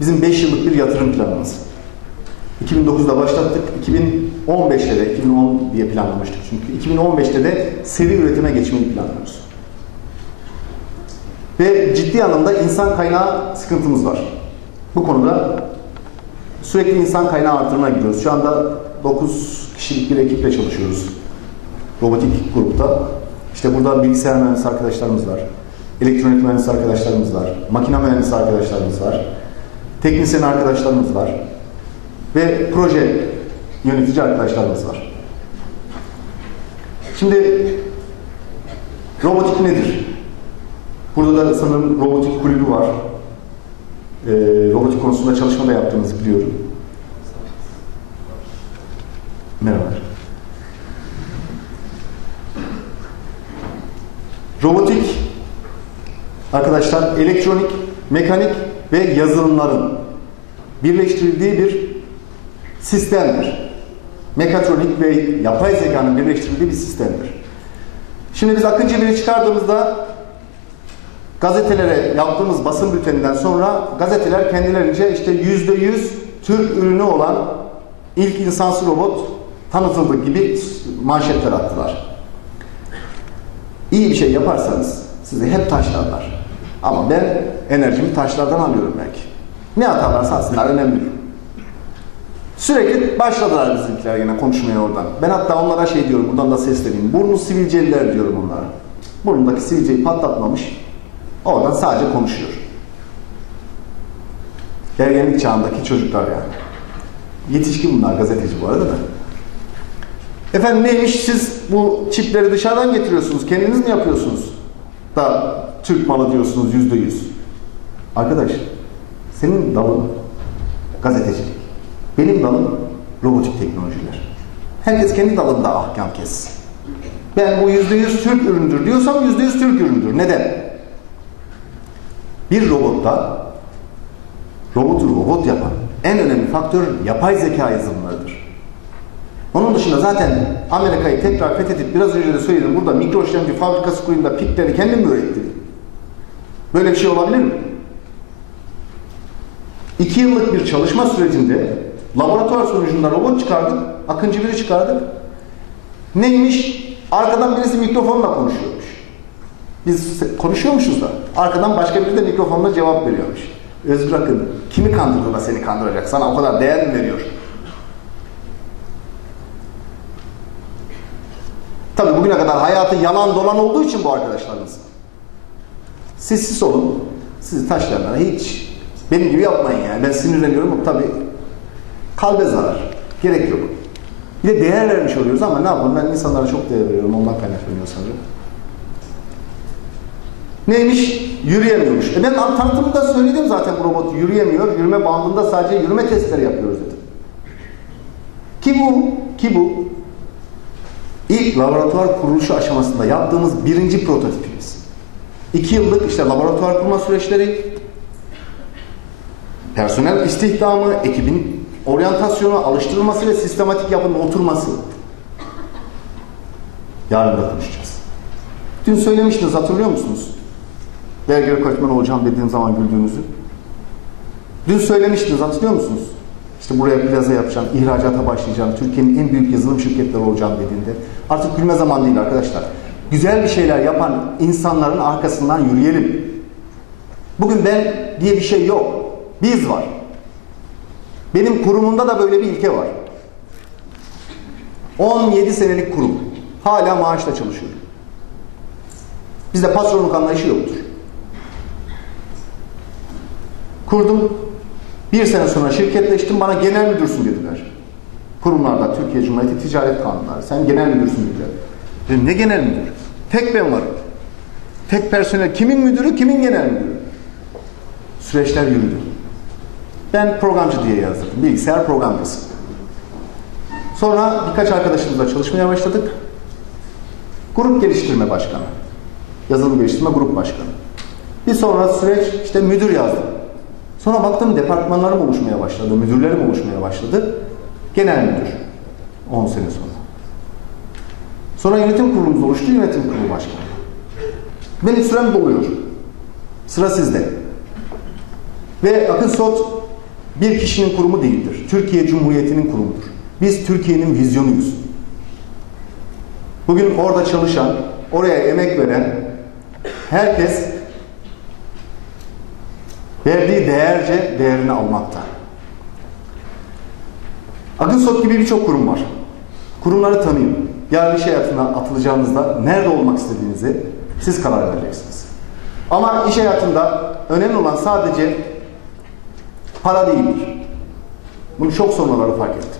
bizim 5 yıllık bir yatırım planımız. 2009'da başlattık. 2015'te de, 2010 diye planlamıştık çünkü. 2015'te de seri üretime geçmeyi planlıyoruz. Ve ciddi anlamda insan kaynağı sıkıntımız var. Bu konuda sürekli insan kaynağı artırımına gidiyoruz. Şu anda 9 kişilik bir ekiple çalışıyoruz. Robotik grupta. İşte burada bilgisayar mühendisi arkadaşlarımız var. Elektronik mühendisi arkadaşlarımız var. Makine mühendisi arkadaşlarımız var. Teknisyen arkadaşlarımız var. Ve proje yönetici arkadaşlarımız var. Şimdi robotik nedir? Burada da sanırım robotik kulübü var. Robotik konusunda çalışma da yaptığınızı biliyorum. Merhaba. Robotik arkadaşlar elektronik, mekanik ve yazılımların birleştirildiği bir sistemdir. Mekatronik ve yapay zekanın birleştirildiği bir sistemdir. Şimdi biz Akıncı 1'i çıkardığımızda gazetelere yaptığımız basın bülteninden sonra gazeteler kendilerince işte %100 Türk ürünü olan ilk insansız robot tanıtıldı gibi manşetler attılar. İyi bir şey yaparsanız sizi hep taşlarlar. Ama ben enerjimi taşlardan alıyorum belki. Ne atarlarsa atsınlar, önemli değil. Sürekli başladılar bizimkiler yine konuşmaya oradan. Ben hatta onlara şey diyorum, buradan da sesleneyim. Burnu sivilceliler diyorum onlara. Burnundaki sivilceyi patlatmamış, oradan sadece konuşuyor. Ergenlik çağındaki çocuklar yani. Yetişkin bunlar, gazeteci bu arada da. Efendim neymiş, siz bu çipleri dışarıdan getiriyorsunuz, kendiniz mi yapıyorsunuz? Da Türk malı diyorsunuz %100. Arkadaş, senin dalın gazetecilik. Benim dalım robotik teknolojiler. Herkes kendi dalında ahkam kessin. Ben bu %100 Türk üründür diyorsam %100 Türk üründür. Neden? Bir robotta robotu robot yapan en önemli faktör yapay zeka yazılımlarıdır. Onun dışında zaten Amerika'yı tekrar fethedip biraz önce de söyledim, burada mikro işlemci fabrikası kurayım da pikleri kendim mi ürettim? Böyle bir şey olabilir mi? 2 yıllık bir çalışma sürecinde laboratuvar sonucunda robot çıkardık, Akıncı 1'i çıkardık. Neymiş? Arkadan birisi mikrofonla konuşuyormuş. Biz konuşuyormuşuz da. Arkadan başka biri de mikrofonla cevap veriyormuş. Özgür Akın, kimi kandırdı da seni kandıracak? Sana o kadar değer mi veriyor? Tabii bugüne kadar hayatı yalan dolan olduğu için bu arkadaşlarımız. Siz olun. Sizi taşlarına hiç benim gibi yapmayın yani. Ben sinirleniyorum ama tabii kalbe zarar. Gerek yok. Bir de değer vermiş oluyoruz ama ne yapalım, ben insanlara çok değer veriyorum. Ondan kaynaklanıyor sanırım. Neymiş? Yürüyemiyormuş. Ben tanıtımında söyledim zaten, bu robot yürüyemiyor. Yürüme bandında sadece yürüme testleri yapıyoruz dedim. Ki bu ilk laboratuvar kuruluşu aşamasında yaptığımız birinci prototipimiz. 2 yıllık işte laboratuvar kurma süreçleri, personel istihdamı, ekibin oryantasyonu, alıştırılması ve sistematik yapının oturması. Yarın da konuşacağız. Dün söylemiştiniz, hatırlıyor musunuz? Vergi rekortmeni olacağım dediğim zaman güldüğünüzü. Dün söylemiştiniz, hatırlıyor musunuz? İşte buraya plaza yapacağım, ihracata başlayacağım, Türkiye'nin en büyük yazılım şirketleri olacağım dediğinde. Artık gülme zamanı değil arkadaşlar. Güzel bir şeyler yapan insanların arkasından yürüyelim. Bugün ben diye bir şey yok. Biz var. Benim kurumumda da böyle bir ilke var. 17 senelik kurum. Hala maaşla çalışıyorum. Bizde patronluk anlayışı yoktur. Kurdum. Bir sene sonra şirketleştim. Bana genel müdürsün dediler. Kurumlarda Türkiye Cumhuriyeti Ticaret Kanunları. Sen genel müdürsün dediler. Dedim, ne genel müdür? Tek ben varım. Tek personel. Kimin müdürü, kimin genel müdürü? Süreçler yürüdü. Ben programcı diye yazdırdım. Bilgisayar programcısı. Sonra birkaç arkadaşımızla çalışmaya başladık. Grup geliştirme başkanı. Yazılım geliştirme grup başkanı. Bir sonra süreç işte müdür yazdım. Sonra baktım departmanlarım oluşmaya başladı. Müdürlerim oluşmaya başladı. Genel müdür. 10 sene sonra. Sonra yönetim kurulumuz oluştu. Yönetim kurulu başkanı. Benim sürem doluyor. Sıra sizde. Ve Akınsot bir kişinin kurumu değildir. Türkiye Cumhuriyeti'nin kurumudur. Biz Türkiye'nin vizyonuyuz. Bugün orada çalışan, oraya emek veren herkes verdiği değerce değerini almakta. Akınsot gibi birçok kurum var. Kurumları tanıyın. Yarın iş hayatına atılacağınızda nerede olmak istediğinizi siz karar vereceksiniz. Ama iş hayatında önemli olan sadece para değildir. Bunu çok sonraları fark ettim.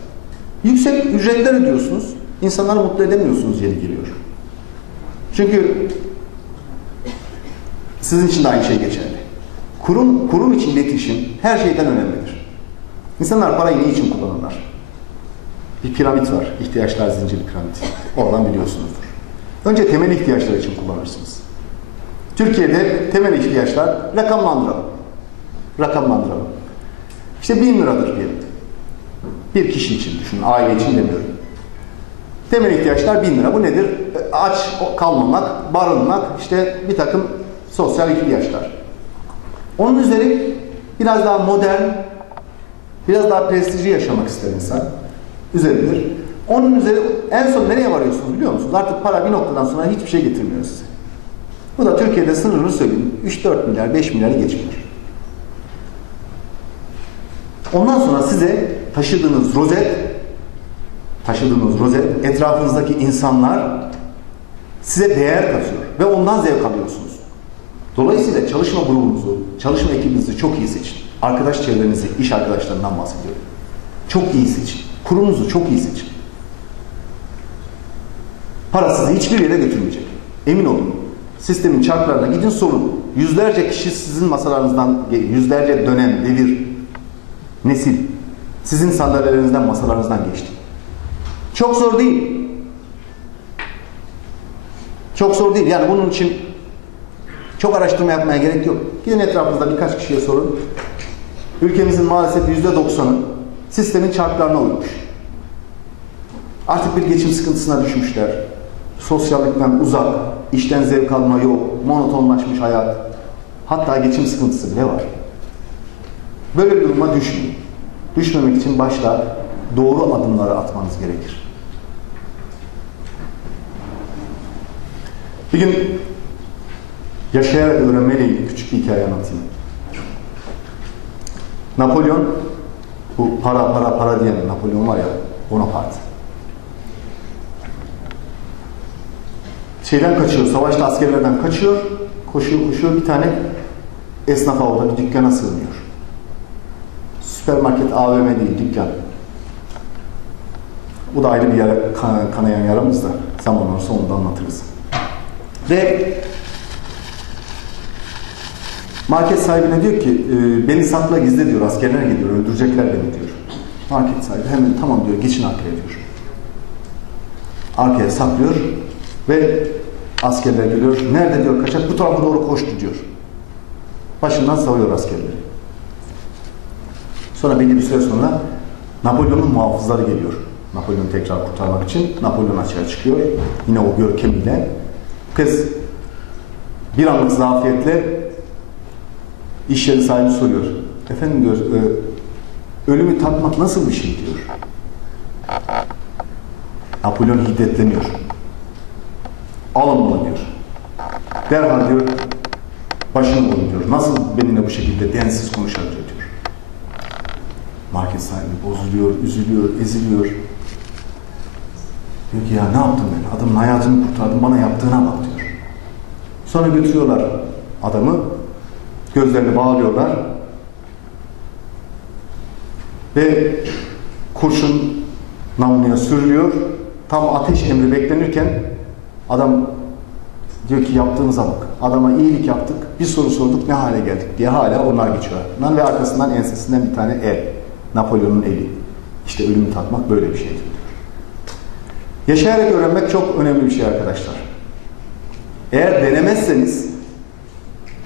Yüksek ücretler ödüyorsunuz, insanları mutlu edemiyorsunuz yeri geliyor. Çünkü sizin için de aynı şey geçerli. Kurum için iletişim her şeyden önemlidir. İnsanlar parayı ne için kullanırlar? Bir piramit var, ihtiyaçlar zinciri piramidi. Oradan biliyorsunuzdur. Önce temel ihtiyaçlar için kullanırsınız. Türkiye'de temel ihtiyaçlar rakamlandıralım. Rakamlandıralım. İşte 1000 liradır diyelim. Bir kişi için düşünün, aile için demiyorum. Temel ihtiyaçlar 1000 lira. Bu nedir? Aç kalmamak, barınmak, işte bir takım sosyal ihtiyaçlar. Onun üzeri biraz daha modern, biraz daha prestijli yaşamak ister insan. Üzeridir. Onun üzeri en son nereye varıyorsunuz biliyor musunuz? Artık para bir noktadan sonra hiçbir şey getirmiyor size. Bu da Türkiye'de sınırını söyleyeyim. 3-4 milyar, 5 milyarı geçmiyor. Ondan sonra size taşıdığınız rozet, etrafınızdaki insanlar size değer katıyor ve ondan zevk alıyorsunuz. Dolayısıyla çalışma grubunuzu, çalışma ekibinizi çok iyi seçin. Arkadaş çevrenizi, iş arkadaşlarından bahsediyorum. Çok iyi seçin. Kurumunuzu çok iyi seçin. Para sizi hiçbir yere götürmeyecek. Emin olun. Sistemin çarklarına gidin sorun. Yüzlerce kişi sizin masalarınızdan, yüzlerce dönem, devir, nesil sizin sandalyelerinizden, masalarınızdan geçti. Çok zor değil. Çok zor değil. Yani bunun için çok araştırma yapmaya gerek yok. Gidin etrafınızda birkaç kişiye sorun. Ülkemizin maalesef %90'ı sistemin çarklarına uymuş. Artık bir geçim sıkıntısına düşmüşler. Sosyallikten uzak, işten zevk alma yok, monotonlaşmış hayat. Hatta geçim sıkıntısı bile var. Böyle bir duruma düşmeyin. Düşmemek için başta doğru adımları atmanız gerekir. Bir gün yaşayarak öğrenmeyle ilgili küçük bir hikaye anlatayım. Napolyon, bu para diyen Napolyon var ya, Bonaparte. Şeyden kaçıyor, savaşta askerlerden kaçıyor, koşuyor, bir tane esnafa orada bir dükkana sığınıyor. Süpermarket, AVM değil, dükkan. Bu da ayrı bir yara, kanayan yaramız da zaman olursa onu da anlatırız. Ve market sahibine diyor ki beni sakla gizle diyor, askerler geliyor, öldürecekler beni diyor. Market sahibi hemen tamam diyor, geçin arkaya diyor. Arkaya saklıyor ve askerler geliyor. Nerede diyor kaçak, bu tarafa doğru koştu diyor. Başından savuyor askerleri. Sonra belli bir süre sonra Napolyon'un muhafızları geliyor. Napolyon'u tekrar kurtarmak için. Napolyon açığa çıkıyor. Yine o görkemiyle. Kız bir anlık zafiyetle iş yeri sahibi soruyor. Efendim diyor, ölümü tatmak nasıl bir şey diyor. Napolyon hiddetleniyor. Alın bunu diyor. Derhal diyor, başını vurun diyor. Nasıl benimle bu şekilde densiz konuşabilir diyor. Market sahibi bozuluyor, üzülüyor, eziliyor. Diyor ki ya ne yaptım ben? Adamın hayatını kurtardım, bana yaptığına bak diyor. Sonra götürüyorlar adamı, gözlerini bağlıyorlar ve kurşun namluya sürülüyor. Tam ateş emri beklenirken adam diyor ki yaptığınıza bak. Adama iyilik yaptık, bir soru sorduk, ne hale geldik diye hala onlar geçiyorlar. Ve arkasından ensesinden bir tane el. Napolyon'un eli. İşte ölümü tatmak böyle bir şeydir diyor. Yaşayarak öğrenmek çok önemli bir şey arkadaşlar. Eğer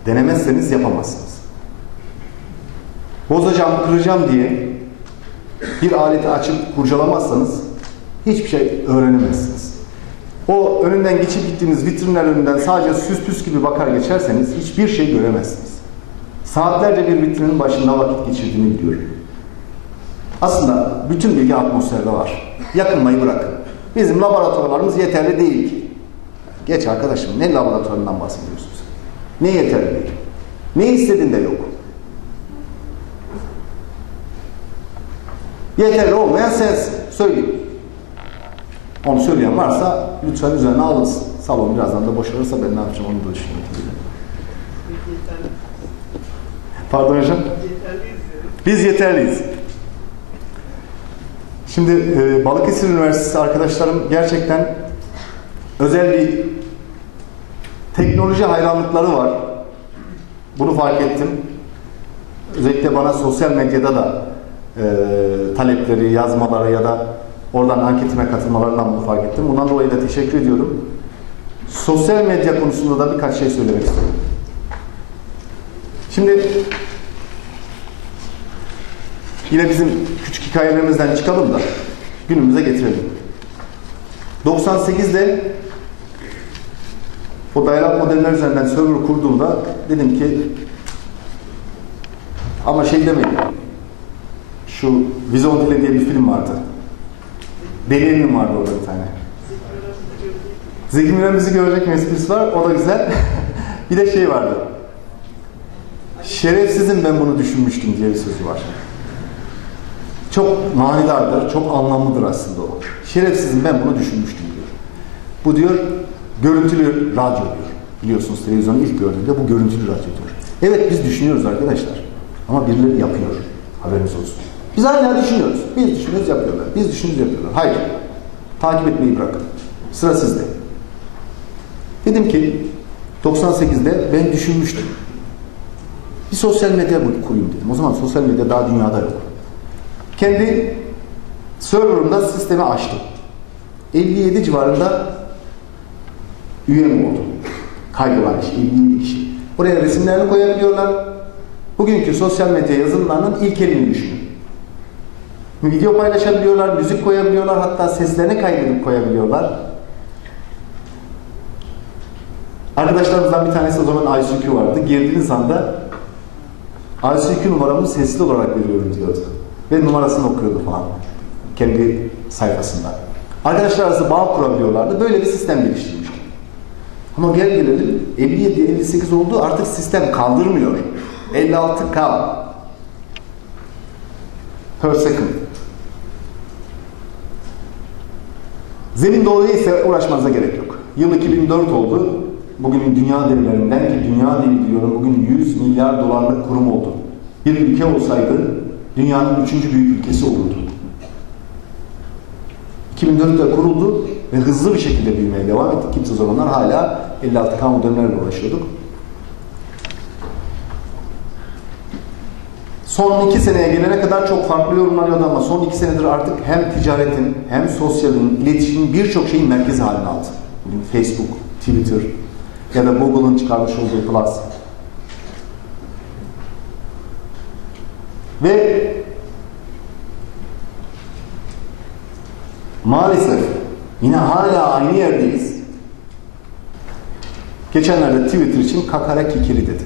denemezseniz yapamazsınız. Bozacağım, kıracağım diye bir aleti açıp kurcalamazsanız hiçbir şey öğrenemezsiniz. O önünden geçip gittiğiniz vitrinler önünden sadece süs püs gibi bakar geçerseniz hiçbir şey göremezsiniz. Saatlerce bir vitrinin başında vakit geçirdiğini biliyorum. Aslında bütün bilgi atmosferde var. Yakınmayı bırakın. Bizim laboratuvarlarımız yeterli değil ki. Geç arkadaşım, ne laboratuvarından bahsediyorsun sen? Ne yeterli değil? Ne istediğin de yok. Yeterli olmayan sensin. Söyleyeyim. Onu söyleyen varsa lütfen üzerine alınsın. Salon birazdan da boşalırsa ben ne yapacağım onu da düşünüyorum. Pardon hocam? Biz yeterliyiz. Şimdi Balıkesir Üniversitesi arkadaşlarım gerçekten özel bir teknoloji hayranlıkları var. Bunu fark ettim. Özellikle bana sosyal medyada da talepleri, yazmaları ya da oradan anketime katılmalarından bunu fark ettim. Bundan dolayı da teşekkür ediyorum. Sosyal medya konusunda da birkaç şey söylemek istiyorum. Şimdi yine bizim küçük hikayelerimizden çıkalım da günümüze getirelim. 98'de o dial-up modeller üzerinden server kurduğumda dedim ki ama şey demeyin, şu Vizontele diye bir film vardı. Deli Emin vardı orada bir tane. Zeki Müren'imizi görecek esprisi var, o da güzel. Bir de şey vardı. Şerefsizim ben bunu düşünmüştüm diye bir sözü var. Çok manidardır, çok anlamlıdır aslında o. Şerefsizim ben bunu düşünmüştüm diyor. Bu diyor, görüntülü radyo diyor. Biliyorsunuz televizyonu ilk gördüğünde bu görüntülü radyo diyor. Evet biz düşünüyoruz arkadaşlar. Ama birileri yapıyor. Haberiniz olsun. Biz hala düşünüyoruz. Biz düşünüyoruz yapıyorlar. Biz düşünüyoruz yapıyorlar. Hayır. Takip etmeyi bırakın. Sıra sizde. Dedim ki 98'de ben düşünmüştüm. Bir sosyal medya kurayım dedim. O zaman sosyal medya daha dünyada yok. Kendi serverımda sistemi açtım. 57 civarında üyem oldu. Kaydolan kişi, 57 kişi. Oraya resimlerini koyabiliyorlar. Bugünkü sosyal medya yazılımlarının ilkelini düşünün. Video paylaşabiliyorlar, müzik koyabiliyorlar, hatta seslerini kaydedip koyabiliyorlar. Arkadaşlarımızdan bir tanesi o zaman ICQ vardı. Girdiğiniz anda ICQ numaramı sesli olarak veriyorum diyordu. Ve numarasını okuyordu falan. Kendi sayfasında. Arkadaşlar arası bağ kurabiliyorlardı. Böyle bir sistem geliştirmiştim. Ama gel gelelim 57-58 oldu, artık sistem kaldırmıyor. 56K per second. Zemin dolayı ise uğraşmanıza gerek yok. Yıl 2004 oldu. Bugünün dünya devlerinden ki dünya devi diyorum, bugün 100 milyar dolarlık kurum oldu. Bir ülke olsaydı dünyanın 3. büyük ülkesi olurdu. 2004'te kuruldu ve hızlı bir şekilde büyümeye devam ettik. Kimse o zamanlar hala 56K modemlerle uğraşıyorduk. Son 2 seneye gelene kadar çok farklı yorumlanıyordu ama son 2 senedir artık hem ticaretin hem sosyalin, iletişimin birçok şeyin merkezi haline aldı. Bugün Facebook, Twitter ya da Google'ın çıkarmış olduğu Plus. Ve maalesef yine hala aynı yerdeyiz. Geçenlerde Twitter için kakara kikiri dedi.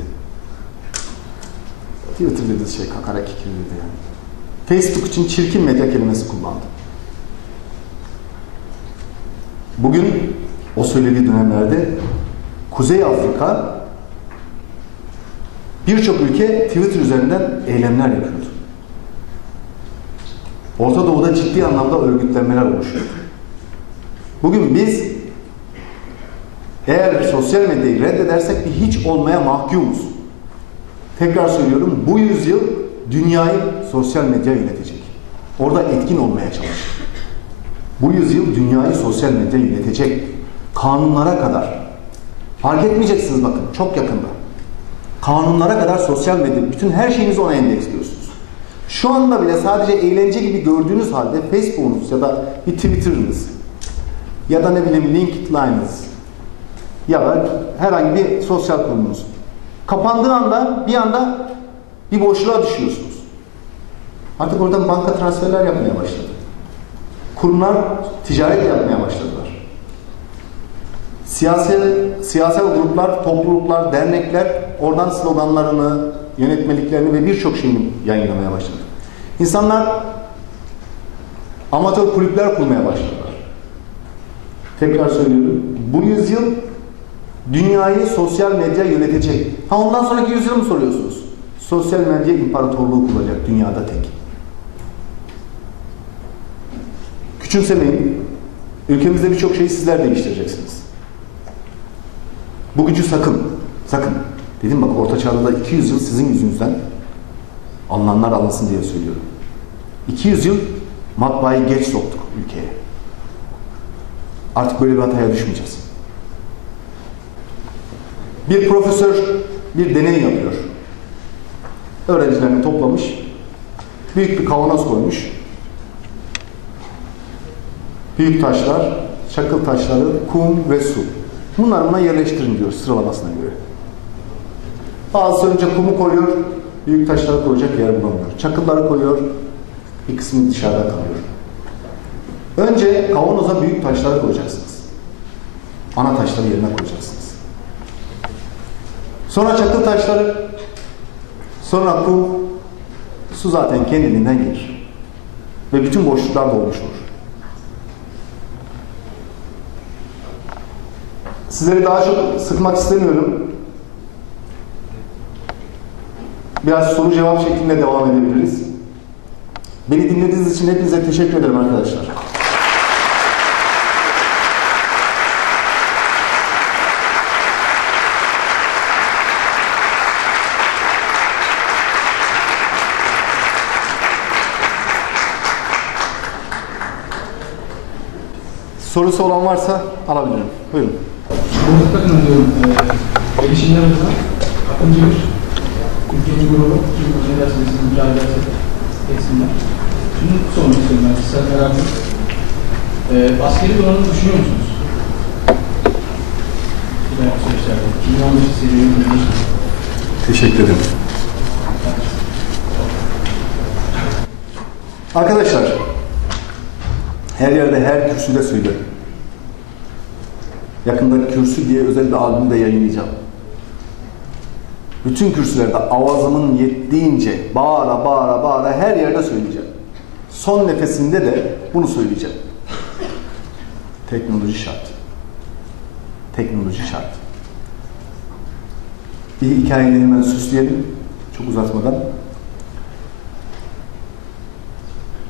Twitter dediği şey kakara kikiri dedi yani. Facebook için çirkin medya kelimesi kullandı. Bugün o söylediği dönemlerde Kuzey Afrika birçok ülke Twitter üzerinden eylemler yapıyordu. Orta Doğu'da ciddi anlamda örgütlenmeler oluşuyor. Bugün biz eğer sosyal medyayı reddedersek bir hiç olmaya mahkumuz. Tekrar söylüyorum, bu yüzyıl dünyayı sosyal medya yönetecek. Orada etkin olmaya çalış. Bu yüzyıl dünyayı sosyal medya yönetecek. Kanunlara kadar. Fark etmeyeceksiniz bakın, çok yakında. Kanunlara kadar sosyal medya, bütün her şeyinizi ona endeksliyorsunuz. Şu anda bile sadece eğlence gibi gördüğünüz halde Facebook'unuz ya da bir Twitter'ınız ya da ne bileyim LinkedIn'ınız ya da herhangi bir sosyal kurumunuz kapandığı anda bir anda bir boşluğa düşüyorsunuz. Artık oradan banka transferler yapmaya başladı. Kurumlar ticaret yapmaya başladılar. Siyasal gruplar, topluluklar, dernekler oradan sloganlarını, yönetmeliklerini ve birçok şeyini yayınlamaya başladı. İnsanlar amatör kulüpler kurmaya başladılar. Tekrar söylüyorum. Bu yüzyıl dünyayı sosyal medya yönetecek. Ha ondan sonraki yüzyıl mı soruyorsunuz? Sosyal medya imparatorluğu kuracak dünyada tek. Küçümsemeyin. Ülkemizde birçok şeyi sizler değiştireceksiniz. Bu gücü sakın, sakın. Dedim bak Orta Çağ'da da 200 yıl sizin yüzünüzden alınanlar alınsın diye söylüyorum. 200 yıl matbaayı geç soktuk ülkeye. Artık böyle bir hataya düşmeyeceğiz. Bir profesör bir deney yapıyor. Öğrencilerini toplamış. Büyük bir kavanoz koymuş. Büyük taşlar, çakıl taşları, kum ve su. Bunları buna yerleştirin diyor sıralamasına göre. Bazısı önce kumu koyuyor, büyük taşları koyacak yer bulamıyor. Çakılları koyuyor, bir kısmı dışarıda kalıyor. Önce kavanoza büyük taşları koyacaksınız. Ana taşları yerine koyacaksınız. Sonra çakıl taşları, sonra kum, su zaten kendiliğinden gelir. Ve bütün boşluklar dolmuş olur. Sizleri daha çok sıkmak istemiyorum. Biraz soru cevap şeklinde devam edebiliriz. Beni dinlediğiniz için hepinize teşekkür ederim arkadaşlar. Sorusu olan varsa alabilirim. Buyurun. Burada katılıyorum. Gelişimler adına akıncı bir ülkenin grubu, kim ne derseniz mücadele etsinler. Şunu sormak istiyorum ben, kısa merakım. Askeri donanımı düşünüyor musunuz? İleriki süreçlerde. 2015 seviyeyi Teşekkür ederim. Arkadaşlar, her yerde her kürsüde söylerim. Yakında kürsü diye özel bir albüm de yayınlayacağım. Bütün kürsülerde avazımın yettiğince bağıra bağıra bağıra her yerde söyleyeceğim. Son nefesimde de bunu söyleyeceğim. Teknoloji şart. Teknoloji şart. Bir hikayeyi hemen süsleyelim. Çok uzatmadan.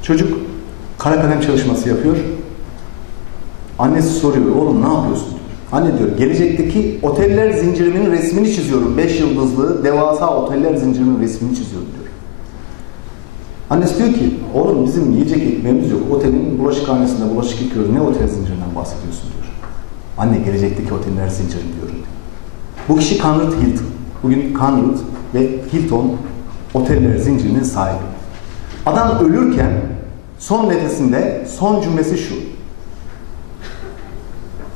Çocuk kara kalem çalışması yapıyor. Annesi soruyor, oğlum ne yapıyorsun diyor. Anne diyor, gelecekteki oteller zincirinin resmini çiziyorum. 5 yıldızlı devasa oteller zincirinin resmini çiziyorum diyor. Annesi diyor ki, oğlum bizim yiyecek ekmeğimiz yok. Otelin bulaşıkhanesinde bulaşık yıkıyoruz. Ne otel zincirinden bahsediyorsun diyor. Anne gelecekteki oteller zinciri diyorum diyor. Bu kişi Conrad Hilton. Bugün Conrad ve Hilton oteller zincirinin sahibi. Adam ölürken son nefesinde son cümlesi şu.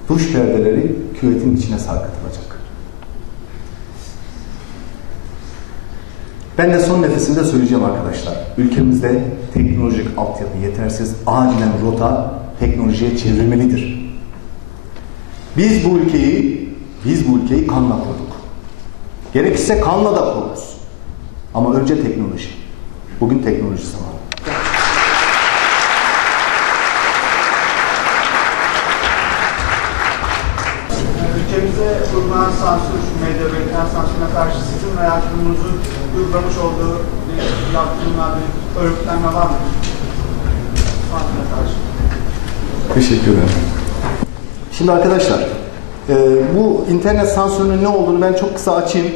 Duş perdeleri küvetin içine sarkıtılacak. Ben de son nefesimde söyleyeceğim arkadaşlar. Ülkemizde teknolojik altyapı yetersiz, acilen rota teknolojiye çevrilmelidir. Biz bu ülkeyi kanla kurduk. Gerekirse kanla da kururuz. Ama önce teknoloji. Bugün teknoloji zamanı. Ülkemizde uygulanan sansür, medya ve internet sansürüne karşı sizin veya kurumunuzun uygulamış olduğu bir yaptırımlar, bir örgütlenme var mı? sansürüne karşı? Teşekkür ederim. Şimdi arkadaşlar, bu internet sansürünün ne olduğunu ben çok kısa açayım.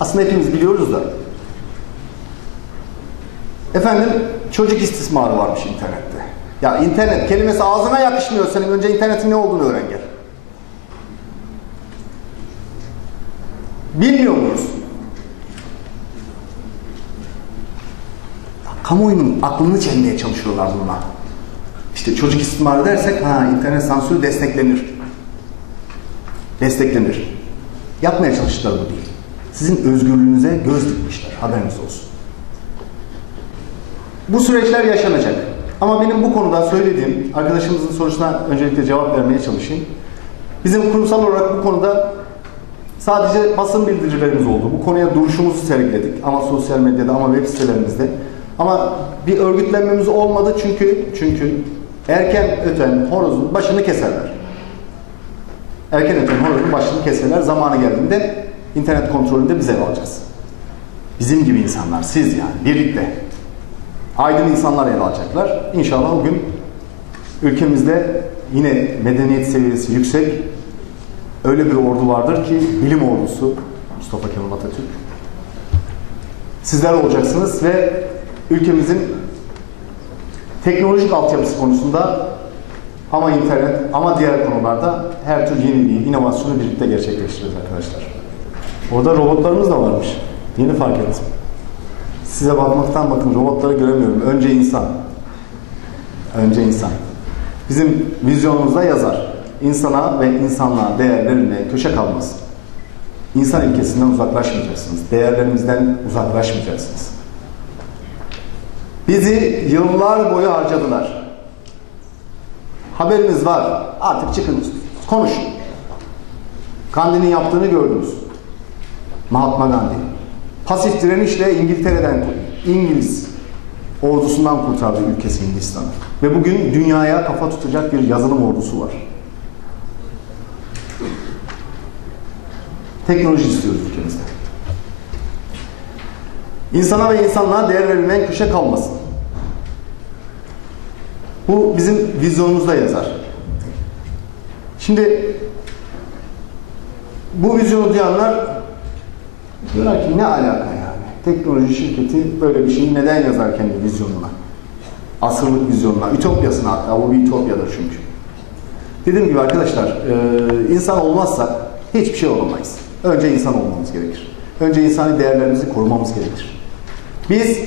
Aslında hepimiz biliyoruz da. Efendim, çocuk istismarı varmış internette. Ya internet kelimesi ağzına yakışmıyor senin. Önce internetin ne olduğunu öğren gel. Bilmiyor muyuz? Kamuoyunun aklını çelmeye çalışıyorlar bununla. İşte çocuk istismarı dersek, internet sansürü desteklenir. Desteklenir. Yapmaya çalıştıkları bu değil. Sizin özgürlüğünüze göz dikmişler. Haberiniz olsun. Bu süreçler yaşanacak. Ama benim bu konuda söylediğim, arkadaşımızın sorusuna öncelikle cevap vermeye çalışayım. Bizim kurumsal olarak bu konuda sadece basın bildirilerimiz oldu. Bu konuya duruşumuzu sergiledik. Ama sosyal medyada, ama web sitelerimizde. Ama bir örgütlenmemiz olmadı çünkü erken öten horozun başını keserler. Erken öten horozun başını keserler. Zamanı geldiğinde internet kontrolünde biz ev alacağız. Bizim gibi insanlar, siz yani birlikte. Aydın insanlar ele alacaklar. İnşallah o gün ülkemizde yine medeniyet seviyesi yüksek öyle bir ordu vardır ki bilim ordusu Mustafa Kemal Atatürk. Sizler olacaksınız ve ülkemizin teknolojik altyapısı konusunda ama internet ama diğer konularda her tür yeniliği, inovasyonu birlikte gerçekleştireceğiz arkadaşlar. Orada robotlarımız da varmış. Yeni fark ettim. Size bakmaktan bakın robotları göremiyorum. Önce insan. Önce insan. Bizim vizyonumuzda yazar. İnsana ve insanlığa değer verilmeye köşe kalmaz. İnsan ilkesinden uzaklaşmayacaksınız. Değerlerimizden uzaklaşmayacaksınız. Bizi yıllar boyu harcadılar. Haberiniz var. Artık çıkın. Konuşun. Gandhi'nin yaptığını gördünüz. Mahatma Gandhi. Pasif direnişle İngiliz ordusundan kurtardı ülkesi Hindistan'ı. Ve bugün dünyaya kafa tutacak bir yazılım ordusu var. Teknoloji istiyoruz ülkemizde. İnsana ve insanlığa değer verilmeyen köşe kalmasın. Bu bizim vizyonumuzda yazar. Şimdi bu vizyonu duyanlar diyorlar ki ne alaka yani? Teknoloji şirketi böyle bir şeyi neden yazar kendi vizyonuna? Asırlık vizyonuna, ütopyasına hatta. O bir ütopyadır çünkü. Dediğim gibi arkadaşlar, insan olmazsak hiçbir şey olamayız. Önce insan olmamız gerekir. Önce insani değerlerimizi korumamız gerekir. Biz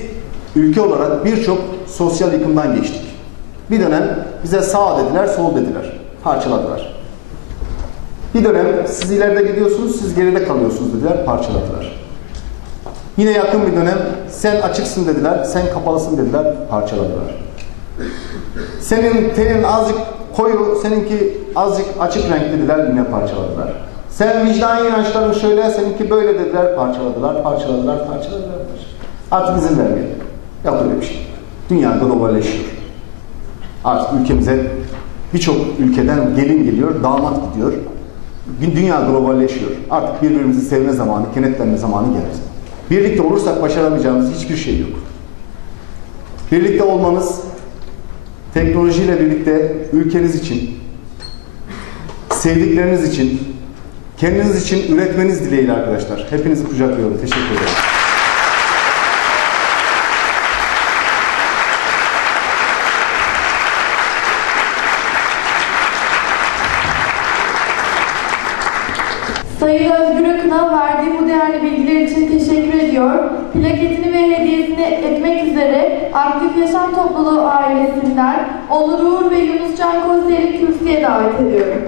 ülke olarak birçok sosyal yıkımdan geçtik. Bir dönem bize sağ dediler, sol dediler. Parçaladılar. Bir dönem siz ileride gidiyorsunuz, siz geride kalıyorsunuz dediler, parçaladılar. Yine yakın bir dönem sen açıksın dediler, sen kapalısın dediler, parçaladılar. Senin tenin azıcık koyu, seninki azıcık açık renk dediler, yine parçaladılar. Sen vicdan inançların şöyle, seninki böyle dediler, parçaladılar. Artık izin vermeyelim. Yok öyle bir şey. Dünya globalleşiyor. Artık ülkemize birçok ülkeden gelin geliyor, damat gidiyor. Dünya globalleşiyor. Artık birbirimizi sevme zamanı, kenetlenme zamanı geldi. Birlikte olursak başaramayacağımız hiçbir şey yok. Birlikte olmanız, teknolojiyle birlikte ülkeniz için, sevdikleriniz için, kendiniz için üretmeniz dileğiyle arkadaşlar. Hepinizi kucaklıyorum. Teşekkür ederim. Sayın Özgür Akın'a verdiği bu değerli bilgiler için teşekkür ediyor. Plaketini ve hediyesini etmek üzere Aktif Yaşam Topluluğu ailesinden Onur Uğur ve Yunus Can Konser'i kürsüye davet ediyorum.